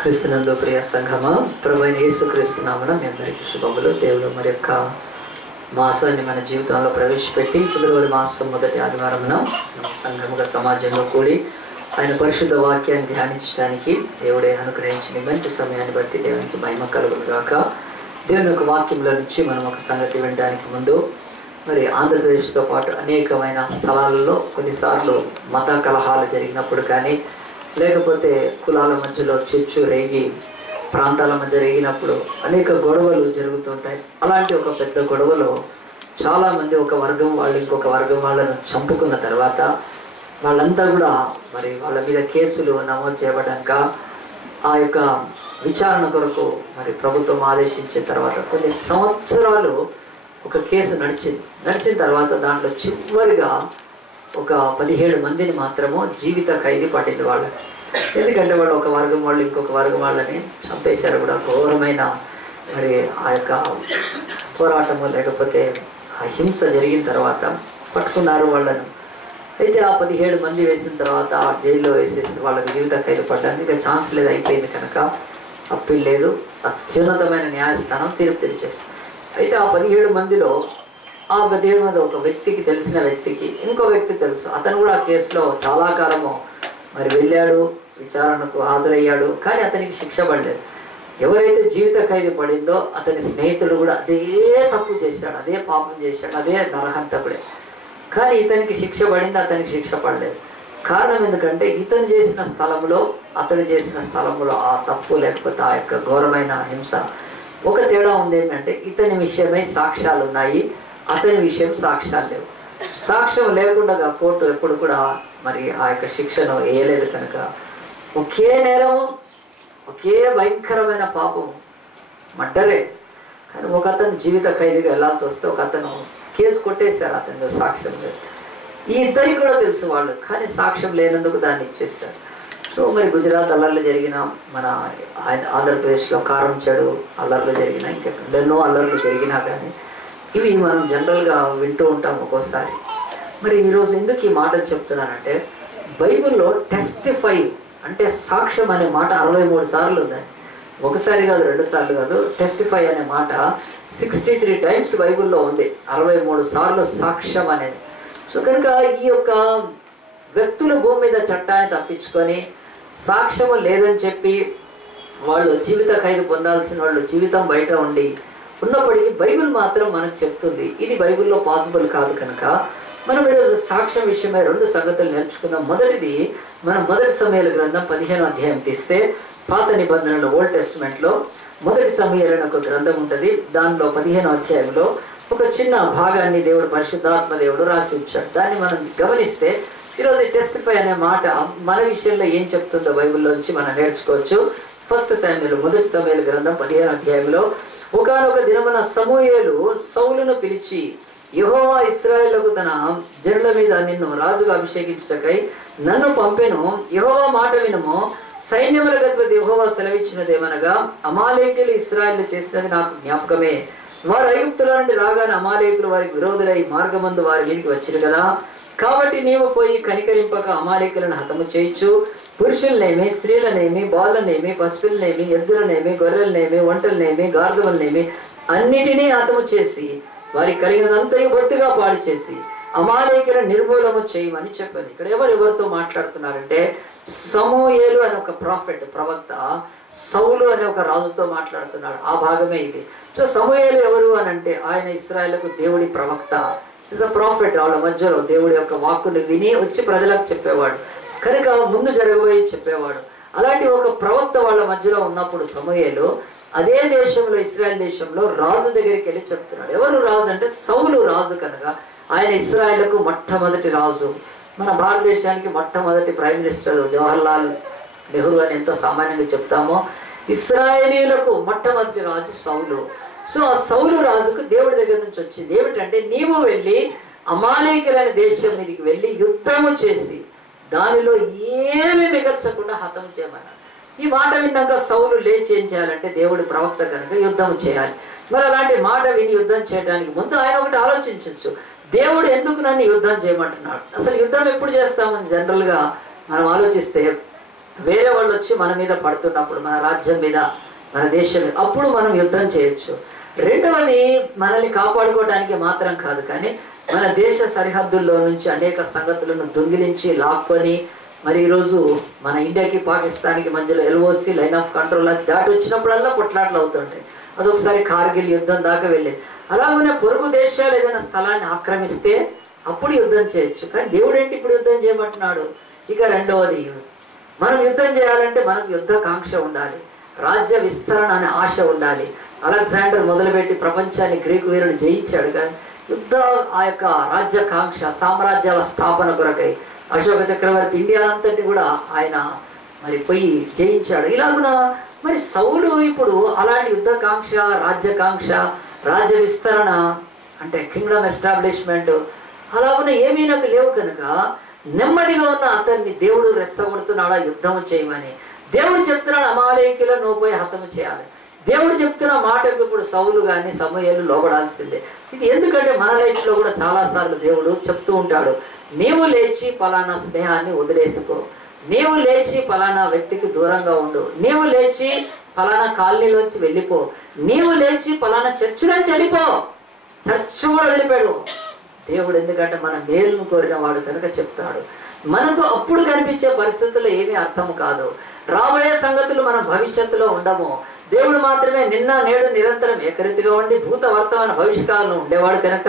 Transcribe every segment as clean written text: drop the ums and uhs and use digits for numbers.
క్రీస్తునందు ప్రియ సంఘమా, ప్రభువైన యేసుక్రీస్తు నామమున మీ అందరికీ శుభములు. దేవుడు మరి యొక్క మాసాన్ని మన జీవితంలో ప్రవేశపెట్టి ఫిబ్రవరి మాసం మొదటి ఆదివారమున సంఘముగా సమాజంలో కూడి ఆయన పరిశుద్ధ వాక్యాన్ని ధ్యానించడానికి దేవుడే అనుగ్రహించిన మంచి సమయాన్ని బట్టి దేవునికి మహిమ కలుగును గాక. దేవుని యొక్క వాక్యంలో నుంచి మనం ఒక సంగతి వినడానికి ముందు మరి ఆంధ్రప్రదేశ్తో పాటు అనేకమైన స్థలాలలో కొన్నిసార్లు మత కలహాలు జరిగినప్పుడు కానీ లేకపోతే కులాల మధ్యలో చిచ్చు రేగి ప్రాంతాల మధ్య రేగినప్పుడు అనేక గొడవలు జరుగుతుంటాయి. అలాంటి ఒక పెద్ద గొడవలో చాలామంది ఒక వర్గం వాళ్ళు ఇంకొక వర్గం వాళ్ళను చంపుకున్న తర్వాత వాళ్ళంతా కూడా మరి వాళ్ళ మీద కేసులు నమోదు చేయబడ్డాక ఆ యొక్క విచారణ కొరకు మరి ప్రభుత్వం ఆదేశించిన తర్వాత కొన్ని సంవత్సరాలు ఒక కేసు నడిచిన తర్వాత దాంట్లో చివరిగా ఒక 17 మందిని మాత్రము జీవిత ఖైదీ పట్టింది వాళ్ళకి. ఎందుకంటే వాళ్ళు ఒక వర్గం వాళ్ళు ఇంకొక వర్గం వాళ్ళని చంపేశారు కూడా. ఘోరమైన మరి ఆ యొక్క పోరాటము లేకపోతే ఆ హింస జరిగిన తర్వాత పట్టుకున్నారు వాళ్ళను. అయితే ఆ 17 మంది వేసిన తర్వాత ఆ జైల్లో వేసేసి వాళ్ళకి జీవిత ఖైదీ పడ్డానికి ఇక ఛాన్స్ లేదు, అయిపోయింది కనుక అప్పీల్ లేదు. అత్యున్నతమైన న్యాయస్థానం తీర్పు తెచ్చేస్తుంది. అయితే ఆ 17 మందిలో ఆ 17 మంది ఒక వ్యక్తికి, తెలిసిన వ్యక్తికి ఇంకో వ్యక్తి తెలుసు. అతను కూడా ఆ కేసులో చాలా కాలము మరి వెళ్ళాడు, విచారణకు హాజరయ్యాడు, కానీ అతనికి శిక్ష పడలేదు. ఎవరైతే జీవిత ఖైదీ పడిందో అతని స్నేహితుడు కూడా అదే తప్పు చేశాడు, అదే పాపం చేశాడు, అదే నరహంతకుడే. కానీ ఇతనికి శిక్ష పడింది, అతనికి శిక్ష పడలేదు. కారణం ఎందుకంటే ఇతను చేసిన స్థలంలో అతను చేసిన స్థలంలో ఆ తప్పు లేకపోతే ఆ యొక్క ఘోరమైన హింస ఒక తేడా ఉంది. ఏంటంటే ఇతని విషయమై సాక్ష్యాలు ఉన్నాయి, అతని విషయం సాక్ష్యాలు లేవు. సాక్ష్యం లేకుండా కోర్టు ఎప్పుడు కూడా మరి ఆ యొక్క శిక్షను వేయలేదు. కనుక ఒకే నేరము, ఒకే భయంకరమైన పాపము, మర్డరే. కానీ ఒక అతను జీవిత ఖైదీగా వెళ్ళాల్సి వస్తే ఒక అతను కేసు కొట్టేశారు, అతని సాక్ష్యం లేదు. ఈ ఇద్దరికి కూడా తెలుసు వాళ్ళు, కానీ సాక్ష్యం లేనందుకు దాన్ని ఇచ్చేస్తారు. సో మరి గుజరాత్ అల్లర్లు జరిగిన, మన ఆంధ్రప్రదేశ్లో కారంచేడు అల్లర్లు జరిగిన, ఇంకా ఎన్నో అల్లర్లు జరిగినా కానీ ఇవి మనం జనరల్గా వింటూ ఉంటాం ఒక్కోసారి. మరి ఈరోజు ఎందుకు ఈ మాటలు చెప్తున్నానంటే బైబిల్లో టెస్టిఫై అంటే సాక్ష్యం అనే మాట 63 సార్లు ఉందండి. ఒకసారి కాదు, 2 సార్లు కాదు. టెస్టిఫై అనే మాట 63 టైమ్స్ బైబిల్లో ఉంది. 63 సార్లు సాక్ష్యం అనేది. సో కనుక ఈ యొక్క వ్యక్తులు భూమి మీద చట్టాన్ని తప్పించుకొని సాక్ష్యము లేదని చెప్పి వాళ్ళు జీవిత ఖైదు పొందాల్సిన వాళ్ళు జీవితం బయట ఉన్నప్పటికీ బైబిల్ మాత్రం మనకు చెప్తుంది ఇది బైబిల్లో పాసిబుల్ కాదు. కనుక మనం ఈరోజు సాక్ష్యం విషయమై 2 సంగతులు నేర్చుకుందాం. మొదటిది, మనం మొదటి సమూయేలు గ్రంథం 15వ అధ్యాయం తీస్తే పాత నిబంధనలో ఓల్డ్ టెస్టిమెంట్లో మొదటి సమూయేలు అనే ఒక గ్రంథం ఉంటుంది. దానిలో 15వ అధ్యాయంలో ఒక చిన్న భాగాన్ని దేవుడు, పరిశుద్ధాత్మ దేవుడు రాసి ఉంచాడు. దాన్ని మనం గమనిస్తే ఈరోజు టెస్టిఫై అనే మాట మన విషయంలో ఏం చెప్తుందో బైబిల్లోంచి మనం నేర్చుకోవచ్చు. మొదటి సమూయేలు గ్రంథం 15వ అధ్యాయంలో ఒకానొక దినమున సమూయేలు సౌలును పిలిచి, యెహోవా ఇశ్రాయేలుకు తన జనుల మీద నిన్ను రాజుగా అభిషేకించుటకై నన్ను పంపెను. యెహోవా మాట వినుము. సైన్యములకు అధిపతి యెహోవా సెలవిచ్చినదేమనగా, అమాలేకీయులు ఇశ్రాయేలు చేసినది నాకు జ్ఞాపకమే. వారు ఐగుప్తుల నుండి రాగానే అమాలేకులు వారికి విరోధులై మార్గమందు వారి మీదకి వచ్చిరు కదా. కాబట్టి నీవు పోయి కనికరింపక అమాలేకులను హతము చేయొచ్చు. పురుషులనేమి, స్త్రీలనేమి, బాలులనేమి, పసిపిల్లనేమి, ఎద్దులనేమి, గొర్రెలనేమి, ఒంటలనేమి, గార్ధములనేమి అన్నిటినీ హతము చేసి వారికి కలిగినదంతయు బొత్తుగా పాడు చేసి అమాలేకులను నిర్మూలము చేయమని చెప్పాను. ఇక్కడ ఎవరితో మాట్లాడుతున్నారంటే సమూయేలు అనే ఒక ప్రాఫెట్, ప్రవక్త, సౌలు అనే ఒక రాజుతో మాట్లాడుతున్నాడు. ఆ భాగమే ఇది. సో సమూయేలు ఎవరు అని అంటే ఆయన ఇశ్రాయేలుకు దేవుడి ప్రవక్త, ఇస్ అ ప్రాఫెట్. వాళ్ళ మధ్యలో దేవుడి యొక్క వాక్కుని విని వచ్చి ప్రజలకు చెప్పేవాడు, కనుక ముందు జరగబోయి చెప్పేవాడు. అలాంటి ఒక ప్రవక్త వాళ్ళ మధ్యలో ఉన్నప్పుడు సమూయేలు అదే దేశంలో, ఇశ్రాయేల్ దేశంలో రాజు దగ్గరికి వెళ్ళి చెప్తున్నాడు. ఎవరు రాజు అంటే సౌలు రాజు. కనుక ఆయన ఇశ్రాయేలుకు మొట్టమొదటి రాజు. మన భారతదేశానికి మొట్టమొదటి ప్రైమ్ మినిస్టర్ జవహర్లాల్ నెహ్రూ అని ఎంత సామాన్యంగా చెప్తామో, ఇశ్రాయేలీలకు మొట్టమొదటి రాజు సౌలు. సో ఆ సౌలు రాజుకు దేవుడి దగ్గర నుంచి వచ్చింది ఏమిటంటే, నీవు వెళ్ళి అమాలేకులైన దేశం మీదకి వెళ్ళి యుద్ధము చేసి దానిలో ఏమి మిగల్చకుండా హతము చేయమన్నాడు. ఈ మాట విన్నాక సౌలు లేచి ఏం చేయాలంటే, దేవుడి ప్రవక్త కనుక యుద్ధం చేయాలి. మరి అలాంటి మాట విని యుద్ధం చేయడానికి ముందు ఆయన ఒకటి ఆలోచించవచ్చు, దేవుడు ఎందుకు నన్ను యుద్ధం చేయమంటున్నాడు? అసలు యుద్ధం ఎప్పుడు చేస్తామని జనరల్గా మనం ఆలోచిస్తే వేరే వాళ్ళు వచ్చి మన మీద పడుతున్నప్పుడు, మన రాజ్యం మీద, మన దేశం మీద, అప్పుడు మనం యుద్ధం చేయొచ్చు. రెండవది, మనల్ని కాపాడుకోవడానికి మాత్రం కాదు, కానీ మన దేశ సరిహద్దుల్లో నుంచి అనేక సంగతులను దొంగిలించి లాక్కొని, మరి ఈరోజు మన ఇండియాకి పాకిస్తాన్కి మధ్యలో LOC లైన్ ఆఫ్ కంట్రోల్ అది దాటి వచ్చినప్పుడల్లా కొట్లాట్లు అవుతుంటాయి. అదొకసారి కార్గిల్ యుద్ధం దాకా వెళ్ళేది. అలాగనే పొరుగు దేశాలు ఏదైనా స్థలాన్ని ఆక్రమిస్తే అప్పుడు యుద్ధం చేయొచ్చు. కానీ దేవుడు ఏంటి ఇప్పుడు యుద్ధం చేయమంటున్నాడు? ఇక రెండవది, మనం యుద్ధం చేయాలంటే మనకు యుద్ధ కాంక్ష ఉండాలి, రాజ్య విస్తరణ అనే ఆశ ఉండాలి. అలెగ్జాండర్ మొదలుపెట్టి ప్రపంచాన్ని గ్రీకు వీరుడు జయించాడు. కానీ యుద్ధ ఆ యొక్క రాజ్యకాంక్ష, సామ్రాజ్యాల స్థాపన కొరకై అశోక చక్రవర్తి ఇండియానంతటి కూడా ఆయన మరి పోయి జయించాడు. ఇలాగున మరి సౌలు ఇప్పుడు అలాంటి యుద్ధకాంక్ష, రాజ్యకాంక్ష, రాజ్య విస్తరణ అంటే కింగ్డమ్ ఎస్టాబ్లిష్మెంట్ అలాగున ఏమీ నాకు లేవు కనుక నెమ్మదిగా ఉన్న అతన్ని దేవుడు రెచ్చగొడుతున్నాడా యుద్ధం చేయమని. దేవుడు చెప్తున్నాడు అమాలేకీయులను నువ్వు పోయి హతము చేయాలి. దేవుడు చెప్తున్న మాటకు ఇప్పుడు సౌలు కానీ సమూయేలు లోబడాల్సిందే. ఇది ఎందుకంటే మన లైఫ్లో కూడా చాలాసార్లు దేవుడు చెప్తూ ఉంటాడు, నీవు లేచి పలానా స్నేహాన్ని వదిలేసుకో, నీవు లేచి పలానా వ్యక్తికి దూరంగా ఉండు, నీవు లేచి పలానా కాలనీలోంచి వెళ్ళిపో, నీవు లేచి పలానా చర్చ్ నుంచి వెళ్ళిపో. చర్చ్ కూడా వదిలిపోయాడు దేవుడు. ఎందుకంటే మన మేలును కోరిన వాడు కనుక చెప్తాడు. మనకు అప్పుడు కనిపించే పరిస్థితుల్లో ఏమీ అర్థం కాదు, రాబోయే సంగతులు మన భవిష్యత్తులో ఉండము. దేవుడు మాత్రమే నిన్న నేడు నిరంతరం ఏకరీతిగా ఉండి భూత వర్తమాన భవిష్యత్తులో ఉండేవాడు కనుక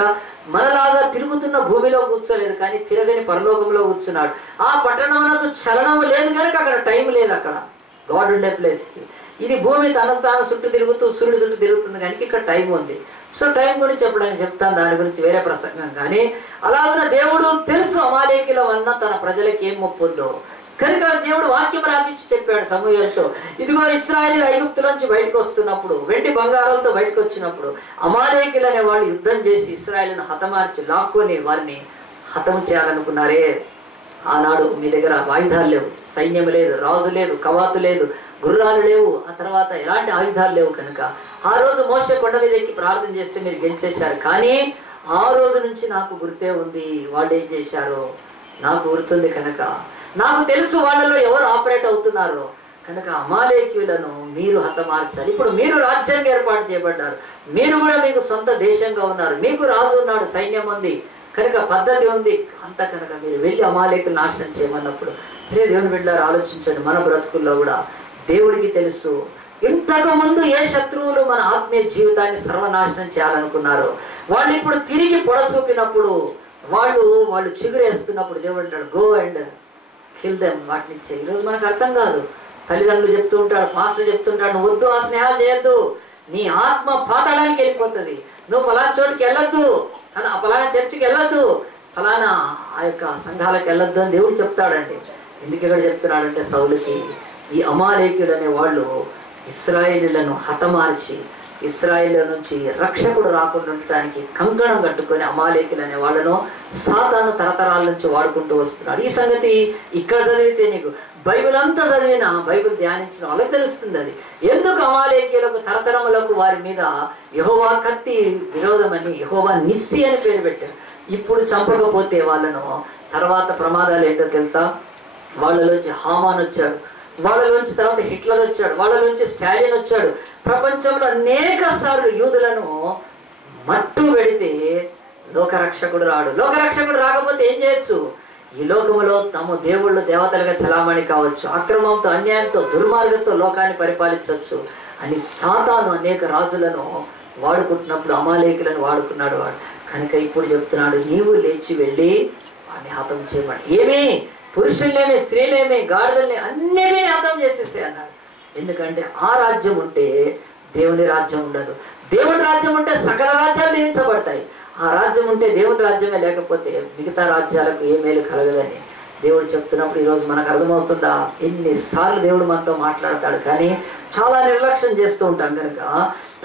మనలాగా తిరుగుతున్న భూమిలో కూర్చోలేదు, కానీ తిరగని పరలోకంలో కూర్చున్నాడు. ఆ పట్టణమునకు చలనం లేదు కనుక అక్కడ టైం లేదు, అక్కడ గాడ్ ఉండే ప్లేస్కి. ఇది భూమి తనకు తాను చుట్టూ తిరుగుతూ సూర్యుడు చుట్టూ తిరుగుతుంది కనుక ఇక్కడ టైం ఉంది. సో టైం గురించి చెప్పడానికి చెప్తాను, దాని గురించి వేరే ప్రసంగం. కానీ అలాగున్న దేవుడు తెలుసు అమాలేకీల వలన తన ప్రజలకి ఏం మొప్పుందో కనుక దేవుడు వాక్యం రాపించి చెప్పాడు సమూయేలుతో, ఇదిగో ఇశ్రాయేలు ఐగుప్తులోంచి బయటకు వస్తున్నప్పుడు, వెండి బంగారాలతో బయటకు వచ్చినప్పుడు అమాలేకీలు అనే వాళ్ళు యుద్ధం చేసి ఇశ్రాయేలును హతమార్చి లాక్కొని వారిని హతం చేయాలనుకున్నారే. ఆనాడు మీ దగ్గర ఆయుధాలు లేవు, సైన్యం లేదు, రాజు లేదు, కవాతు లేదు, గుర్రాలు లేవు, ఆ తర్వాత ఎలాంటి ఆయుధాలు లేవు కనుక ఆ రోజు మోషే కొండ మీద ఎక్కి ప్రార్థన చేస్తే మీరు గెలిచేశారు. కానీ ఆ రోజు నుంచి నాకు గుర్తే ఉంది వాళ్ళు ఏం చేశారో, నాకు గుర్తుంది కనుక నాకు తెలుసు వాళ్ళలో ఎవరు ఆపరేట్ అవుతున్నారో. కనుక అమాలేకీయులను మీరు హతమార్చాలి. ఇప్పుడు మీరు రాజ్యాంగం ఏర్పాటు చేయబడ్డారు, మీరు కూడా మీకు సొంత దేశంగా ఉన్నారు, మీకు రాజు ఉన్నాడు, సైన్యం ఉంది కనుక పద్ధతి ఉంది. అంత కనుక మీరు వెళ్ళి అమాలేకులు నాశనం చేయమన్నప్పుడు దేవుని బిడ్డలారా ఆలోచించండి, మన బ్రతుకుల్లో కూడా దేవుడికి తెలుసు ఇంతకు ముందు ఏ శత్రువులు మన ఆత్మీయ జీవితాన్ని సర్వనాశనం చేయాలనుకున్నారో వాళ్ళు ఇప్పుడు తిరిగి పొడసూపినప్పుడు, వాళ్ళు చిగురేస్తున్నప్పుడు దేవుడు అంటాడు గో అండ్ కిల్ దెమ్, వాటిని ఇచ్చే. ఈరోజు మనకు అర్థం కాదు, తల్లిదండ్రులు చెప్తూ ఉంటాడు, పాస్టర్లు చెప్తుంటాడు, నువ్వు వద్దు, ఆ స్నేహాలు చేయొద్దు, నీ ఆత్మ పాతాళానికి వెళ్ళిపోతుంది, నువ్వు ఫలానా చోటుకి వెళ్ళొద్దు, ఫలానా చర్చికి వెళ్ళొద్దు, ఫలానా ఆ యొక్క సంఘాలకు వెళ్ళొద్దు అని దేవుడు చెప్తాడండి. ఎందుకు ఇక్కడ చెప్తున్నాడంటే సౌలుకి ఈ అమాలేకీయులు అనే వాళ్ళు ఇశ్రాయేలీయులను హతమార్చి ఇశ్రాయేలు నుంచి రక్షకుడు రాకుండా ఉండటానికి కంకణం కట్టుకొని అమాలేకీయులు అనే వాళ్ళను సాతాను తరతరాల నుంచి వాడుకుంటూ వస్తున్నాడు. ఈ సంగతి ఇక్కడ చదివితే నీకు బైబిల్ అంతా చదివినా, బైబిల్ ధ్యానించిన వాళ్ళకి తెలుస్తుంది అది ఎందుకు అమాలేకీయులకు తరతరములకు వారి మీద యెహోవా కత్తి విరోధమని యెహోవా నిస్సి అని పేరు పెట్టారు. ఇప్పుడు చంపకపోతే వాళ్ళను తర్వాత ప్రమాదాలు ఏంటో తెలుసా? వాళ్ళలోంచి హామాన్ వచ్చాడు, వాళ్ళలోంచి తర్వాత హిట్లర్ వచ్చాడు, వాళ్ళలోంచి స్టాలిన్ వచ్చాడు. ప్రపంచంలో అనేక సార్లు యూదులను మట్టు పెడితే లోకరక్షకుడు రాడు. లోకరక్షకుడు రాకపోతే ఏం చేయొచ్చు? ఈ లోకములో తమ దేవుళ్ళు దేవతలుగా చలామణి కావచ్చు, అక్రమంతో అన్యాయంతో దుర్మార్గంతో లోకాన్ని పరిపాలించవచ్చు అని సాతాను అనేక రాజులను వాడుకుంటున్నప్పుడు అమాలేకులను వాడుకున్నాడు వాడు. కనుక ఇప్పుడు చెప్తున్నాడు, నీవు లేచి వెళ్ళి వాడిని హతం చేయమని. ఏమి పురుషుల్నేమి స్త్రీలేమి గాడిదల్ని అన్నిటినీ హతం చేసేసే అన్నాడు. ఎందుకంటే ఆ రాజ్యం ఉంటే దేవుని రాజ్యం ఉండదు, దేవుని రాజ్యం ఉంటే సకల రాజ్యాలు దీవించబడతాయి. ఆ రాజ్యం ఉంటే దేవుని రాజ్యమే, లేకపోతే మిగతా రాజ్యాలకు ఏ మేలు కలగదని దేవుడు చెప్తున్నప్పుడు ఈరోజు మనకు అర్థమవుతుందా? ఎన్నిసార్లు దేవుడు మనతో మాట్లాడతాడు, కానీ చాలా నిర్లక్ష్యం చేస్తూ ఉంటాం. కనుక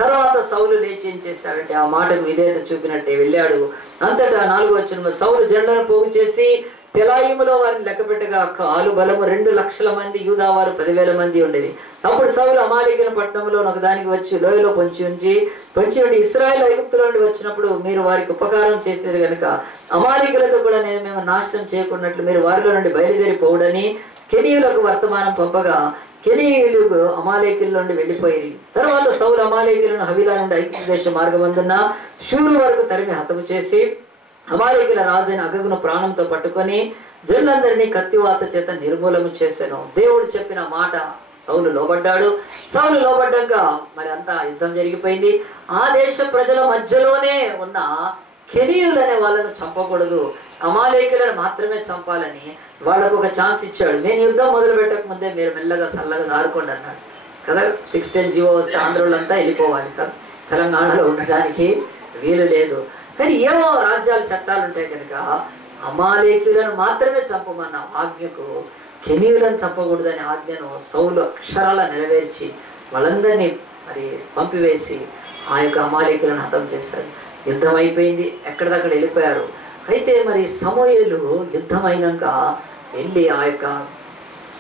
తర్వాత సౌలు లేచి ఏం చేశాడంటే ఆ మాటకు విధేయత చూపినట్టే వెళ్ళాడు. అంతటా 4వ వచనం, సౌలు జెండాను పోగు చేసి తెలాయిములో వారిని లెక్కపెట్టగా కాలు బలము 2,00,000 మంది, యూదా వారు 10,000 మంది ఉండేది. అప్పుడు సౌలు అమాలేకీయుల పట్టణంలో ఒక దానికి వచ్చి లోయలో పొంచి ఉండి ఇశ్రాయేలు ఐగుప్తుల నుండి వచ్చినప్పుడు మీరు వారికి ఉపకారం చేసేది కనుక అమాలేకీయులతో కూడా నేను మేము నాశనం చేయకున్నట్లు మీరు వారిలో నుండి బయలుదేరిపోవుడని కెనీయులకు వర్తమానం పంపగా కెనీయులు అమాలేకీయుల నుండి వెళ్ళిపోయి తర్వాత సౌలు అమాలేకీయులను హవీలా నుండి ఐగుప్తు దేశ మార్గమందున షూరు వరకు తరిమి హతము చేసి అమాలేకీయుల రాజైన అగగును ప్రాణంతో పట్టుకొని జనులందరినీ కత్తివాత చేత నిర్మూలము చేశాను. దేవుడు చెప్పిన మాట సౌలు లోబడ్డాడు. సౌలు లోబడ్డాక మరి అంతా యుద్ధం జరిగిపోయింది. ఆ దేశ ప్రజల మధ్యలోనే ఉన్న కెనీయులనే వాళ్ళను చంపకూడదు, అమాలేకీయులను మాత్రమే చంపాలని వాళ్ళకు ఒక ఛాన్స్ ఇచ్చాడు. నేను యుద్ధం మొదలు పెట్టక ముందే మీరు మెల్లగా చల్లగా దారుకోండి అన్నాడు కదా. 610 జీవో వస్తే ఆంధ్రులంతా వెళ్ళిపోవాలి కదా, తెలంగాణలో ఉండడానికి వీలు లేదు. కానీ ఏమో రాజ్యాలు చట్టాలు ఉంటాయి కనుక అమాలేకీయులను మాత్రమే చంపమన్న ఆజ్ఞకు కెనీయులను చంపకూడదని ఆజ్ఞను సౌలు అక్షరాల నెరవేర్చి వాళ్ళందరినీ మరి పంపివేసి ఆ యొక్క అమాలేకీయులను హతం చేశాడు. యుద్ధం అయిపోయింది, ఎక్కడిదక్కడ వెళ్ళిపోయారు. అయితే మరి సమూయేలు యుద్ధం అయినాక వెళ్ళి ఆ యొక్క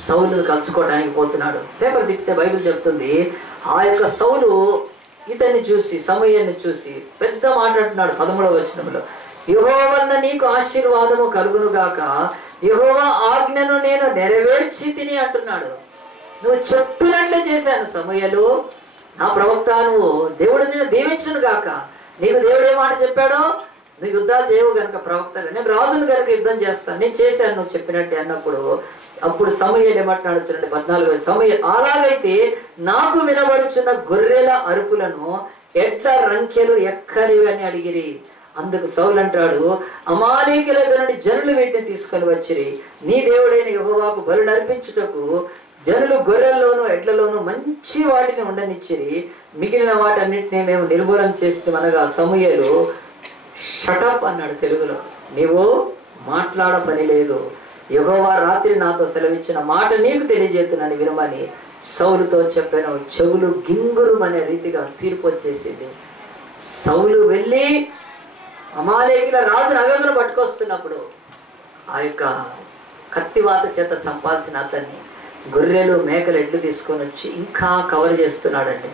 సౌలును కలుసుకోవడానికి పోతున్నాడు. పేపర్ తిప్పితే బైబిల్ చెప్తుంది ఆ యొక్క సౌలు ఇతన్ని చూసి సమూయేలుని చూసి పెద్ద మాట్లాడుతున్నాడు 13వ వచనంలో, యెహోవా వలన నీకు ఆశీర్వాదము కలుగును గాక, యెహోవా ఆజ్ఞను నేను నెరవేర్చి తిని అంటున్నాడు. నువ్వు చెప్పినట్లే చేశాను సమూయేలు, నా ప్రవక్త, నువ్వు దేవుడు నిన్ను దీవించును గాక. నీకు దేవుడు ఏ మాట చెప్పాడో, నువ్వు యుద్ధాలు చేయవు కనుక ప్రవక్తగా, నేను రాజును కనుక యుద్ధం చేస్తాను, నేను చేశాను నువ్వు చెప్పినట్టే అన్నప్పుడు అప్పుడు సమూయేలు ఏమంటున్నాడు చూడండి 14. సమూయేలు, అలాగైతే నాకు వినబడుచున్న గొర్రెల అరుపులను ఎడ్ల రంకెలు ఎక్కరివి అని అడిగిరి. అందుకు సౌలు అంటాడు, అమాలేకీయుల నుండి జనులు వీటిని తీసుకొని వచ్చిరి, నీ దేవుడైన యెహోవాకు బలులు అర్పించుటకు జనులు గొర్రెల్లోనూ ఎడ్లలోనూ మంచి వాటిని ఉండనిచ్చిరి, మిగిలిన వాటన్నిటిని మేము నిర్మూలన చేస్తామనగా సమూయేలు షటప్ అన్నాడు తెలుగులో, నీవు మాట్లాడ పని లేదు, యెహోవా రాత్రి నాతో సెలవిచ్చిన మాట నీకు తెలియజేస్తున్నాను వినమని సౌలుతో చెప్పాను. చెవులు గింగురు అనే రీతిగా తీర్పు వచ్చేసింది. సౌలు వెళ్ళి అమాలేకీయుల రాజును అగగును పట్టుకొస్తున్నప్పుడు ఆ యొక్క కత్తివాత చేత చంపాల్సిన అతన్ని గొర్రెలు మేకలు ఎడ్లు తీసుకొని వచ్చి ఇంకా కవర్ చేస్తున్నాడండి.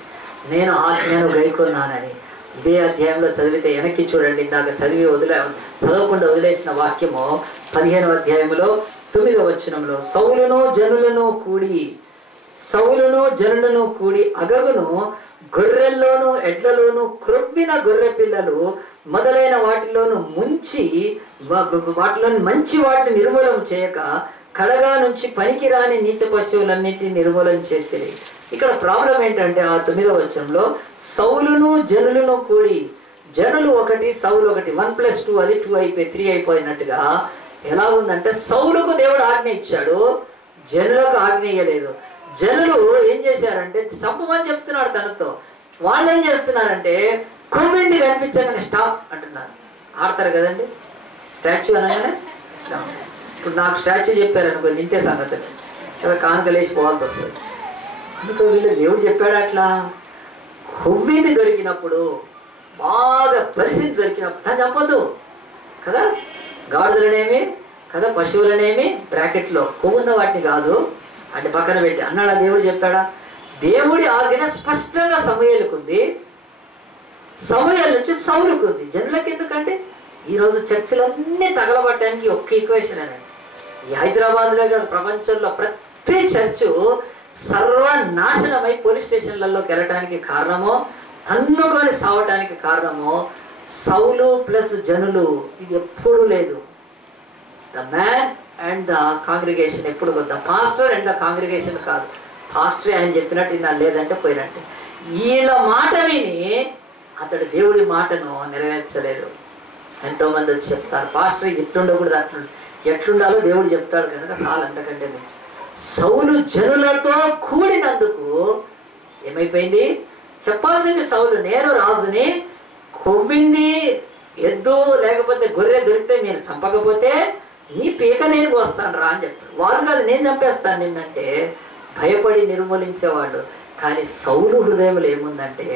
నేను ఆజ్ఞను గైకొన్నానని. ఇదే అధ్యాయంలో చదివితే వెనక్కి చూడండి, ఇందాక చదవకుండా వదిలేసిన వాక్యము 15వ అధ్యాయంలో 9వ వచనంలో, సౌలును జనులను కూడి అగగును గొర్రెల్లోనూ ఎడ్లలోనూ క్రొవ్విన గొర్రె పిల్లలు మొదలైన వాటిలోను మంచి వాటిని నిర్మూలన చేయక కడగా నుంచి పనికిరాని నీచ పశువులన్నింటినీ నిర్మూలన చేసేది. ఇక్కడ ప్రాబ్లం ఏంటంటే ఆ 9వ వచనంలో సౌలును జనులను కూడి, జనులు ఒకటి సౌలు ఒకటి, 1+2 అది 2 అయిపోయి 3 అయిపోయినట్టుగా ఎలా ఉందంటే సౌలుకు దేవుడు ఆజ్ఞ ఇచ్చాడు, జనులకు ఆజ్ఞ ఇయ్యలేదు. జనులు ఏం చేశారంటే చంపమని చెప్తున్నాడు తనతో, వాళ్ళు ఏం చేస్తున్నారంటే కొమ్మింది కనిపించగానే స్టాప్ అంటున్నారు. ఆడతారు కదండి స్టాచ్యూ అనగానే. ఇప్పుడు నాకు స్టాచ్యూ చెప్పారనుకో ఇంతే సంగతి కదా, కాంకలేసి పోవాల్సి వస్తుంది. అందుకో వీళ్ళు దేవుడు చెప్పాడు అట్లా. కొవ్విది దొరికినప్పుడు, బాగా పరిస్థితి దొరికినప్పుడు దాన్ని చంపొద్దు కదా, గాడిదలనేమి కదా, పశువులనేమి బ్రాకెట్లో కొవ్వున్న వాటిని కాదు అంటే పక్కన పెట్టి అన్నాడా దేవుడు చెప్పాడా? దేవుడి ఆజ్ఞ స్పష్టంగా సమూయేలుకుంది, సమూయేలు నుంచి సౌలుకుంది, జనులకి ఎందుకంటే ఈరోజు చర్చలన్నీ తగలబట్టడానికి ఒక్క ఈక్వేషన్ అనండి. ఈ హైదరాబాద్లో కాదు ప్రపంచంలో ప్రతి చర్చు సర్వనాశనమై పోలీస్ స్టేషన్లలోకి వెళ్ళటానికి కారణమో, తన్నుకొని సావటానికి కారణమో సౌలు ప్లస్ జనులు. ఇది ఎప్పుడూ లేదు. The man and the congregation ఎప్పుడు, the pastor and the congregation కాదు. పాస్టరే ఆయన చెప్పినట్టు విన్నా, లేదంటే పోయినట్టు. వీళ్ళ మాట విని అతడు దేవుడి మాటను నెరవేర్చలేదు. ఎంతోమంది వచ్చి చెప్తారు పాస్టర్ ఇది ఇట్లుండకూడదు, అట్లుండ ఎట్లుండాలో దేవుడు చెప్తాడు కనుక చాలు, అంతకంటే నుంచి. సౌలు జనులతో కూడినందుకు ఏమైపోయింది? చెప్పాల్సింది సౌలు, నేను రాజుని, కొవ్వింది ఎద్దు లేకపోతే గొర్రె దొరికితే మీరు చంపకపోతే నీ పీక నేను కోస్తాను రా అని చెప్పాడు. వారు కాదు నేను చంపేస్తాను నిన్నంటే భయపడి నిర్మూలించేవాళ్ళు. కానీ సౌలు హృదయంలో ఏముందంటే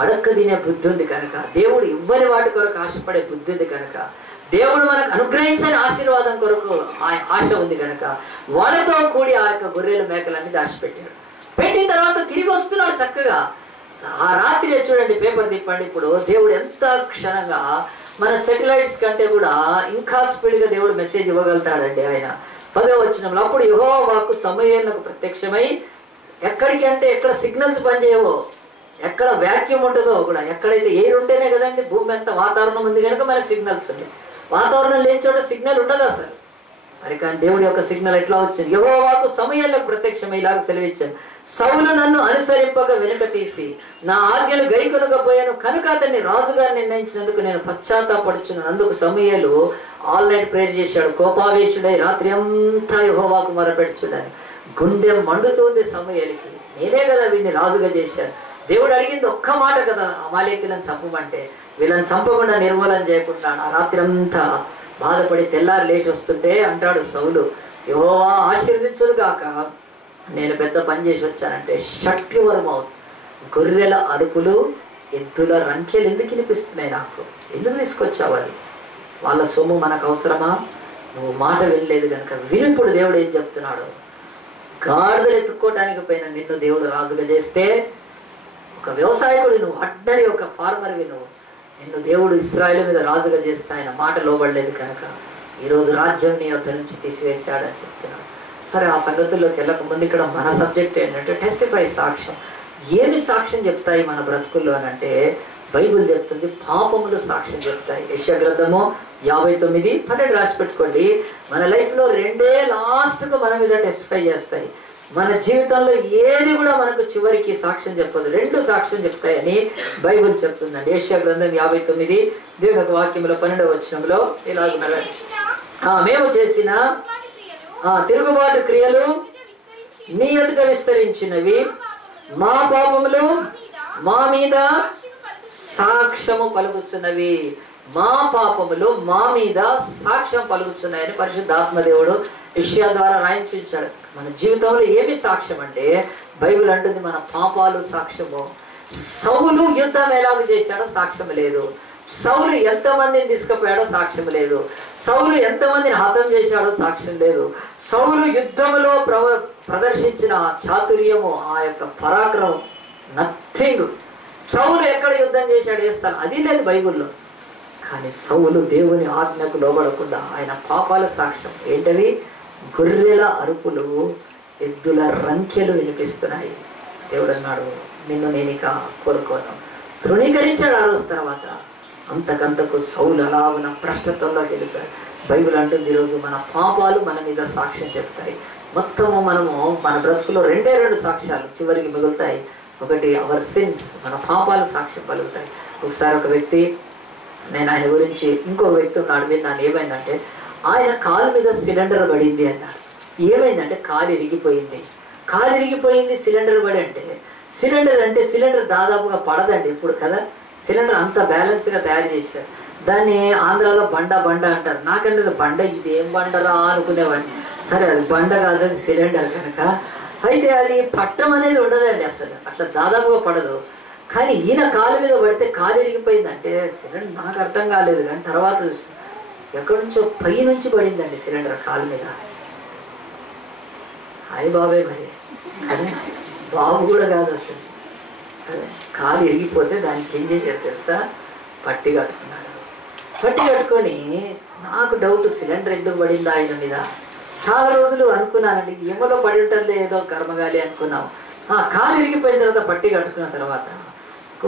అడక్క తినే బుద్ధి ఉంది కనుక, దేవుడు ఇవ్వని వాటి కొరకు ఆశపడే బుద్ధి ఉంది కనుక, దేవుడు మనకు అనుగ్రహించని ఆశీర్వాదం కొరకు ఆశ ఉంది కనుక వాళ్ళతో కూడి ఆ యొక్క గొర్రెల మేకలన్నీ దాచిపెట్టాడు. పెట్టిన తర్వాత తిరిగి వస్తున్నాడు చక్కగా. ఆ రాత్రి చూడండి, పేపర్ తిప్పండి, ఇప్పుడు దేవుడు ఎంత క్షణంగా మన సెటిలైట్స్ కంటే కూడా ఇంకా స్పీడ్గా దేవుడు మెసేజ్ ఇవ్వగలుగుతాడండి. ఆయన 10వ వచనంలో, అప్పుడు యెహోవా వాక్కు సమూయేలునకు ప్రత్యక్షమై, ఎక్కడికి అంటే ఎక్కడ సిగ్నల్స్ పనిచేయవో, ఎక్కడ వ్యాక్యూమ్ ఉంటుందో కూడా, ఎక్కడైతే ఎయిర్ ఉంటేనే కదండి భూమి అంతా వాతావరణం ఉంది కనుక మనకు సిగ్నల్స్ ఉన్నాయి. వాతావరణం లేని చోట సిగ్నల్ ఉండదు అసలు. మరి కానీ దేవుడి యొక్క సిగ్నల్ ఎట్లా వచ్చింది? యెహోవా వాక్కు సమూయేలునకు ప్రత్యక్షమై ఇలాగ సెలవిచ్చాను, సౌలు నన్ను అనుసరింపక వెనుక తీసి నా ఆజ్ఞలు గైకొనకపోయాను కనుక అతన్ని రాజుగా నిర్ణయించినందుకు నేను పశ్చాత్తాపడుచున్నాను. అందుకు సమూయేలు ఆల్ నైట్ ప్రేయర్ చేశాడు. కోపావేశుడై రాత్రి అంతా యెహోవాకు మొరపెట్టుచున్నాను. గుండె మండుతుంది సమూయేలుకి. నేనే కదా వీడిని రాజుగా చేశాను. దేవుడు అడిగింది ఒక్క మాట కదా, అమాలేకులను చంపమంటే. వీళ్ళని చంపకుండా నిర్మూలన చేయకుండా ఆ రాత్రి అంతా బాధపడి తెల్లారి లేచి వస్తుంటే అంటాడు సౌలు, యెహోవా ఆశీర్వదించును గాక, నేను పెద్ద పని చేసి వచ్చానంటే షట్టివరమవుతుంది. గొర్రెల అరుపులు, ఎద్దుల రంకెలు ఎందుకు వినిపిస్తున్నాయి నాకు? ఎందుకు తీసుకొచ్చావాలి? వాళ్ళ సొమ్ము మనకు అవసరమా? నువ్వు మాట వెళ్ళలేదు కనుక వినుప్పుడు దేవుడు ఏం చెప్తున్నాడు? గాడిదలు ఎత్తుక్కోవటానికి పోయిన నిన్ను దేవుడు రాజుగా చేస్తే, ఒక వ్యవసాయకుడు నువ్వు, అడ్డరి ఒక ఫార్మర్వి నువ్వు, నిన్ను దేవుడు ఇశ్రాయేలు మీద రాజుగా చేస్తే ఆయన మాట లోబడలేదు కనుక ఈరోజు రాజ్యం నీ వద్ద నుంచి తీసివేశాడని చెప్తున్నాడు. సరే, ఆ సంగతుల్లోకి వెళ్ళక ముందు ఇక్కడ మన సబ్జెక్ట్ ఏంటంటే టెస్టిఫై, సాక్ష్యం. ఏమి సాక్ష్యం చెప్తాయి మన బ్రతుకుల్లో అని అంటే, బైబిల్ చెప్తుంది పాపములు సాక్ష్యం చెప్తాయి. యెషయా గ్రంథము 59:12 రాసి పెట్టుకోండి. మన లైఫ్లో రెండే లాస్ట్కు మన మీద టెస్టిఫై చేస్తాయి. మన జీవితంలో ఏది కూడా మనకు చివరికి సాక్ష్యం చెప్పదు, రెండు సాక్ష్యం చెప్తాయని బైబిల్ చెప్తుందండి. యెషయా గ్రంథం 59 దేవుని యొక్క వాక్యంలో 12వ వచనంలో ఇలాగున్నారు, మేము చేసిన తిరుగుబాటు క్రియలు నీ ఎదుట విస్తరించినవి, మా పాపములు మా మీద సాక్ష్యము పలుకుచున్నవి. మా పాపములు మా మీద సాక్ష్యం పలుకుచున్నాయని పరిశుద్ధాత్మ దేవుడు యెషయా ద్వారా రాయించాడు. మన జీవితంలో ఏమి సాక్ష్యం అంటే, బైబిల్ అంటుంది మన పాపాలు సాక్ష్యము. సౌలు యుద్ధం ఎలాగ చేశాడో సాక్ష్యం లేదు. సౌలు ఎంతమందిని తీసుకుపోయాడో సాక్ష్యం లేదు. సౌలు ఎంతమందిని హతం చేశాడో సాక్ష్యం లేదు. సౌలు యుద్ధంలో ప్రదర్శించిన చాతుర్యము, ఆ యొక్క పరాక్రమం, నథింగ్. సౌలు ఎక్కడ యుద్ధం చేశాడు వేస్తాను, అది లేదు బైబిల్లో. కానీ సౌలు దేవుని ఆజ్ఞకు లోబడకుండా ఆయన పాపాల సాక్ష్యం ఏంటవి? గొర్రెల అరుపులు, ఎద్దుల రంకెలు వినిపిస్తున్నాయి. దేవుడు అన్నాడు, నిన్ను నేను ఇక కోరుకోను. తృణీకరించాడు. ఆ రోజు తర్వాత అంతకంతకు సౌలు అలాగున భ్రష్టత్వంలోకి వెళ్ళిపోయాడు. బైబిల్ అంటుంది ఈరోజు మన పాపాలు మన మీద సాక్ష్యం చెప్తాయి. మొత్తము మనము మన బ్రతుకులో రెండే సాక్ష్యాలు చివరికి మిగులుతాయి. ఒకటి అవర్ సిన్స్, మన పాపాలు సాక్ష్యం పలుకుతాయి. ఒకసారి ఒక వ్యక్తి, నేను ఆయన గురించి, ఇంకో వ్యక్తి ఉన్నాడు, విన్నాను. ఏమైందంటే ఆయన కాలు మీద సిలిండర్ పడింది అన్నాడు. ఏమైందంటే కాలు ఇరిగిపోయింది. కాలు ఇరిగిపోయింది సిలిండర్ పడి అంటే, సిలిండర్ దాదాపుగా పడదండి ఇప్పుడు కదా. సిలిండర్ అంత బ్యాలెన్స్గా తయారు చేశారు. దాన్ని ఆంధ్రాలో బండ అంటారు. నాకంటే బండ, ఇది ఏం బండరా అనుకునేవాడిని. సరే, అది బండ కాదు, అది సిలిండర్ కనుక. అయితే అది పట్టం అనేది ఉండదండి అసలు, అట్లా దాదాపుగా పడదు. కానీ ఈయన కాలు మీద పడితే కాలు ఇరిగిపోయిందంటే సిలిండర్ నాకు అర్థం కాలేదు. కానీ తర్వాత చూసి ఎక్కడి నుంచో పై నుంచి పడిందండి సిలిండర్ కాలు మీద. అయ్య బాబే, మరి అదే బాబు కూడా కాదు అసలు. అదే కాలు ఇరిగిపోతే దానికి ఏం చేశాడు తెలుసా? పట్టి కట్టుకున్నాడు. పట్టి కట్టుకొని నాకు డౌట్, సిలిండర్ ఎందుకు పడిందా ఆయన మీద. చాలా రోజులు అనుకున్నానండి, ఏమలో పడి ఉంటుంది ఏదో కర్మగాలి అనుకున్నాం. కాలు ఇరిగిపోయిన తర్వాత పట్టి కట్టుకున్న తర్వాత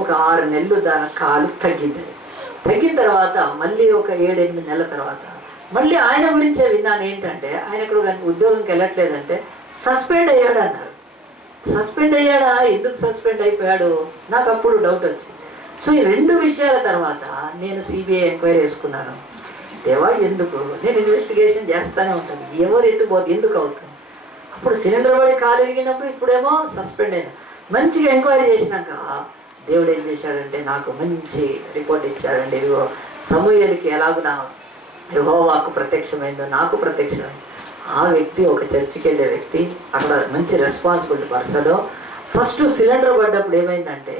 ఒక 6 నెలలు దాని కాలు తగ్గిన తర్వాత మళ్ళీ ఒక 7-8 నెలల తర్వాత మళ్ళీ ఆయన గురించే విన్నాను. ఏంటంటే ఆయన ఇక్కడ కనుక ఉద్యోగంకి వెళ్ళట్లేదంటే సస్పెండ్ అయ్యాడు అన్నారు. సస్పెండ్ అయ్యాడా? ఎందుకు సస్పెండ్ అయిపోయాడు? నాకు అప్పుడు డౌట్ వచ్చింది. సో ఈ 2 విషయాల తర్వాత నేను సిబిఐ ఎంక్వైరీ వేసుకున్నాను. దేవా ఎందుకు? నేను ఇన్వెస్టిగేషన్ చేస్తూనే ఉంటాను, ఎవరు ఎటు పోతే ఎందుకు అవుతుంది. అప్పుడు సిలిండర్ పడి కాలు విరిగినప్పుడు, ఇప్పుడేమో సస్పెండ్ అయినా. మంచిగా ఎంక్వైరీ చేసినాక దేవుడు ఏం చేశాడంటే నాకు మంచి రిపోర్ట్ ఇచ్చాడండి. ఇదిగో సమూయేలుకి ఎలాగునా యెహోవాకు ప్రత్యక్షమైందో నాకు ప్రత్యక్షమైంది. ఆ వ్యక్తి ఒక చర్చికి వెళ్ళే వ్యక్తి, అక్కడ మంచి రెస్పాన్సిబిలిటీ పర్సన్. ఫస్ట్ సిలిండర్ పడ్డప్పుడు ఏమైందంటే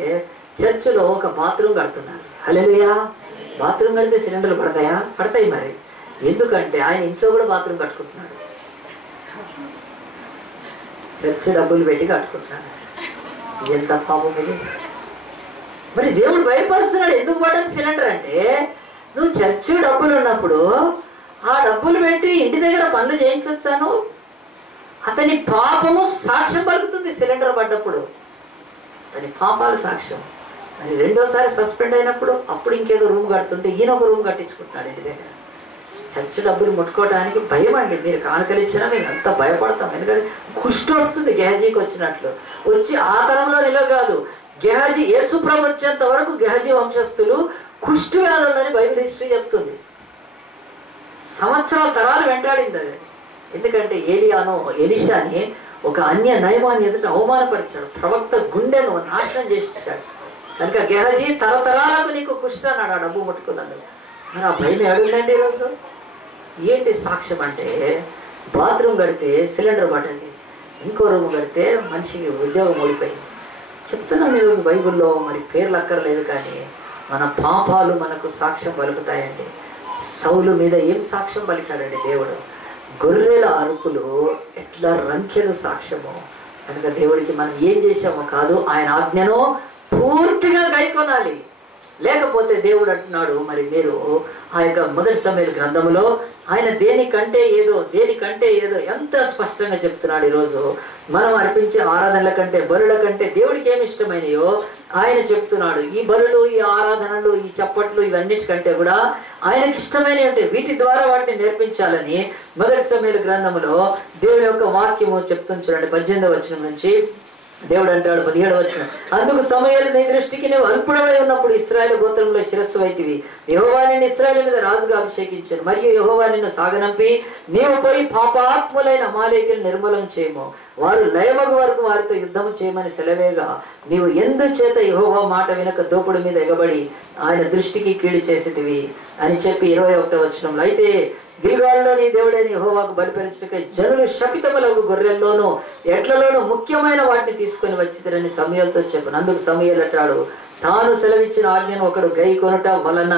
చర్చిలో ఒక బాత్రూమ్ కడుతున్నారు. హల్లెలూయా. బాత్రూమ్ కడితే సిలిండర్లు పడతాయా? పడతాయి. మరి ఎందుకంటే ఆయన ఇంట్లో కూడా బాత్రూమ్ కట్టుకుంటున్నాడు, చర్చి డబ్బులు పెట్టి కట్టుకుంటున్నాడు. ఎంత పాపం ఇది! మరి దేవుడు భయపరుస్తున్నాడు. ఎందుకు పడ్డది సిలిండర్ అంటే, నువ్వు చర్చి డబ్బులు ఉన్నప్పుడు ఆ డబ్బులు పెట్టి ఇంటి దగ్గర పనులు చేయించొచ్చాను. అతని పాపము సాక్ష్యం పలుకుతుంది సిలిండర్ పడ్డప్పుడు, అతని పాపాల సాక్ష్యం. మరి రెండోసారి సస్పెండ్ అయినప్పుడు అప్పుడు ఇంకేదో రూమ్ కడుతుంటే ఈయన ఒక రూమ్ కట్టించుకుంటున్నాడు ఇంటి దగ్గర. చర్చి డబ్బులు ముట్టుకోవడానికి భయం అండి. మీరు కానుకలు ఇచ్చినా మేము ఎంత భయపడతాం. ఎందుకంటే కుష్టి వస్తుంది గెహజీకి వచ్చినట్లు. వచ్చి ఆ తరంలో నిలవ కాదు, గెహజీ యేసుప్రభు వచ్చేంత వరకు గెహజీ వంశస్థులు కుష్టి వ్యాధులని బైబిల్ హిస్టరీ చెప్తుంది. సంవత్సరాల తరాలు వెంటాడింది అది. ఎందుకంటే ఎలీషాని ఒక అన్య నయమాన్ని ఎదుట అవమానపరిచాడు, ప్రవక్త గుండెను నాశనం చేసేసాడు. కనుక గెహజీ తరతరాలకు నీకు కుష్టి అన్నాడు ఆ డబ్బు ముట్టుకున్నాను. మరి ఆ భయం అడుగుందండి ఈరోజు. ఏంటి సాక్ష్యం అంటే, బాత్రూమ్ కడితే సిలిండర్ పడ్డది, ఇంకో రూమ్ కడితే మనిషికి ఉద్యోగం ఓడిపోయింది. చెప్తున్నాను ఈరోజు బైబిల్లో. మరి పేర్లు అక్కర్లేదు, కానీ మన పాపాలు మనకు సాక్ష్యం పలుకుతాయండి. సౌలు మీద ఏం సాక్ష్యం పలికాడండి దేవుడు? గొర్రెల అరుపులు ఎట్లా రంకెలు సాక్ష్యము. కనుక దేవుడికి మనం ఏం చేసామో కాదు, ఆయన ఆజ్ఞను పూర్తిగా గైకొనాలి. లేకపోతే దేవుడు అంటున్నాడు, మరి మీరు ఆ యొక్క మొదటి సమూయేలు గ్రంథంలో ఆయన దేనికంటే ఏదో ఎంత స్పష్టంగా చెప్తున్నాడు. ఈరోజు మనం అర్పించే ఆరాధనల కంటే, బలుల కంటే దేవుడికి ఏమి ఇష్టమైనయో ఆయన చెప్తున్నాడు. ఈ బలులు, ఈ ఆరాధనలు, ఈ చప్పట్లు, ఇవన్నిటికంటే కూడా ఆయనకి ఇష్టమైనవి ఉంటాయి. వీటి ద్వారా వాటిని నేర్పించాలని మొదటి సమూయేలు గ్రంథంలో దేవుని యొక్క వాక్యము చెప్తుంది. చూడండి 18వ వచనం నుంచి దేవుడు అంటాడు, 17వ వచనం, అందుకు సమూయేలు నీ దృష్టికి నువ్వు అల్పుడవై ఉన్నప్పుడు ఇశ్రాయేలు గోత్రంలో శిరస్సు వైతివి. యెహోవా నిన్ను ఇశ్రాయేలు మీద రాజుగా అభిషేకించాను. మరియు యెహోవా నిన్ను సాగనంపి నీవు పోయి పాపాత్ములైన అమాలేకులను నిర్మూలం చేయము, వారు లయమగు వరకు వారితో యుద్ధం చేయమని సెలవేగా నీవు ఎందుచేత యెహోవా మాట వినక దోపుడు మీద ఎగబడి ఆయన దృష్టికి కీడు చేసేటివి అని చెప్పి 21వ వచనంలో, అయితే గిల్గాలులో నీ దేవుడైన యెహోవాకు బలిపరించుటకై జనులు శపితములగు గొర్రెల్లోనూ ఎడ్లలోనూ ముఖ్యమైన వాటిని తీసుకొని వచ్చిరని సమూయేలుతో చెప్పను. అందుకు సమూయేలు అంటాడు, తాను సెలవిచ్చిన ఆజ్ఞను ఒకడు గై కొనుట వలన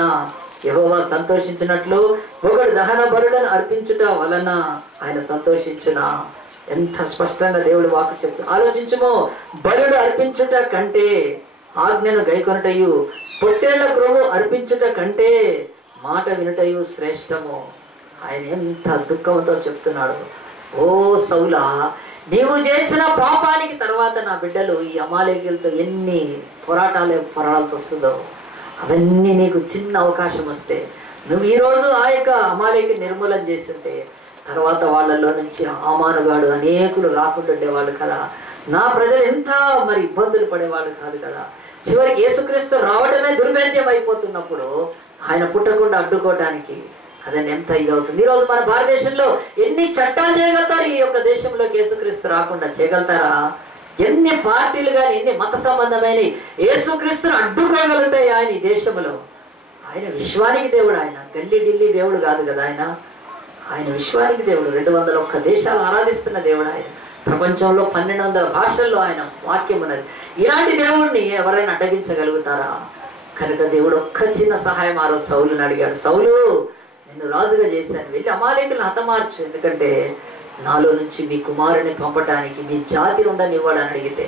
యెహోవా సంతోషించినట్లు ఒకడు దహన బలులను అర్పించుట వలన ఆయన సంతోషించునా. ఎంత స్పష్టంగా దేవుడు వాకు చెప్తూ ఆలోచించుము. బలుడు అర్పించుట కంటే ఆజ్ఞను గై కొనుటయు, పొట్టేళ్ల క్రొవ్వు అర్పించుట కంటే మాట వినుటయు శ్రేష్టము. ఆయన ఎంత దుఃఖంతో చెప్తున్నాడు, ఓ సౌలా, నీవు చేసిన పాపానికి తర్వాత నా బిడ్డలు ఈ అమాలేకులతో ఎన్ని పోరాడాల్సి వస్తుందో, అవన్నీ నీకు చిన్న అవకాశం వస్తే నువ్వు ఈరోజు ఆ యొక్క అమాలేకి నిర్మూలన చేస్తుంటే తర్వాత వాళ్ళలో నుంచి ఆమానుగాడు అనేకులు రాకుండా ఉండేవాళ్ళు కదా. నా ప్రజలు ఎంత మరి ఇబ్బందులు పడేవాళ్ళు కాదు కదా. చివరికి యేసుక్రీస్తు రావడమే దుర్భేద్యం అయిపోతున్నప్పుడు ఆయన పుట్టకుండా అడ్డుకోవటానికి అదని ఎంత ఇదవుతుంది. ఈరోజు మన భారతదేశంలో ఎన్ని చట్టాలు చేయగలుగుతారు? ఈ యొక్క దేశంలోకి యేసుక్రీస్తు రాకుండా చేయగలుగుతారా? ఎన్ని పార్టీలు కానీ, ఎన్ని మత సంబంధమైన యేసుక్రీస్తును అడ్డుకోగలుగుతాయి ఆయన ఈ దేశంలో? ఆయన విశ్వానికి దేవుడు. ఆయన గల్లీ ఢిల్లీ దేవుడు కాదు కదా. ఆయన విశ్వానికి దేవుడు. 201 దేశాలు ఆరాధిస్తున్న దేవుడు ఆయన. ప్రపంచంలో 1200 భాషల్లో ఆయన వాక్యం ఉన్నది. ఇలాంటి దేవుడిని ఎవరైనా అడ్డగించగలుగుతారా? కనుక దేవుడు ఒక్క చిన్న సహాయం ఆ రోజు సౌలుని అడిగాడు, సౌలు, నిన్ను రాజుగా చేశాను, వెళ్ళి అమాలేకులను హతమార్చు, ఎందుకంటే నాలో నుంచి మీ కుమారుని పంపటానికి మీ జాతి ఉండనివ్వడని అడిగితే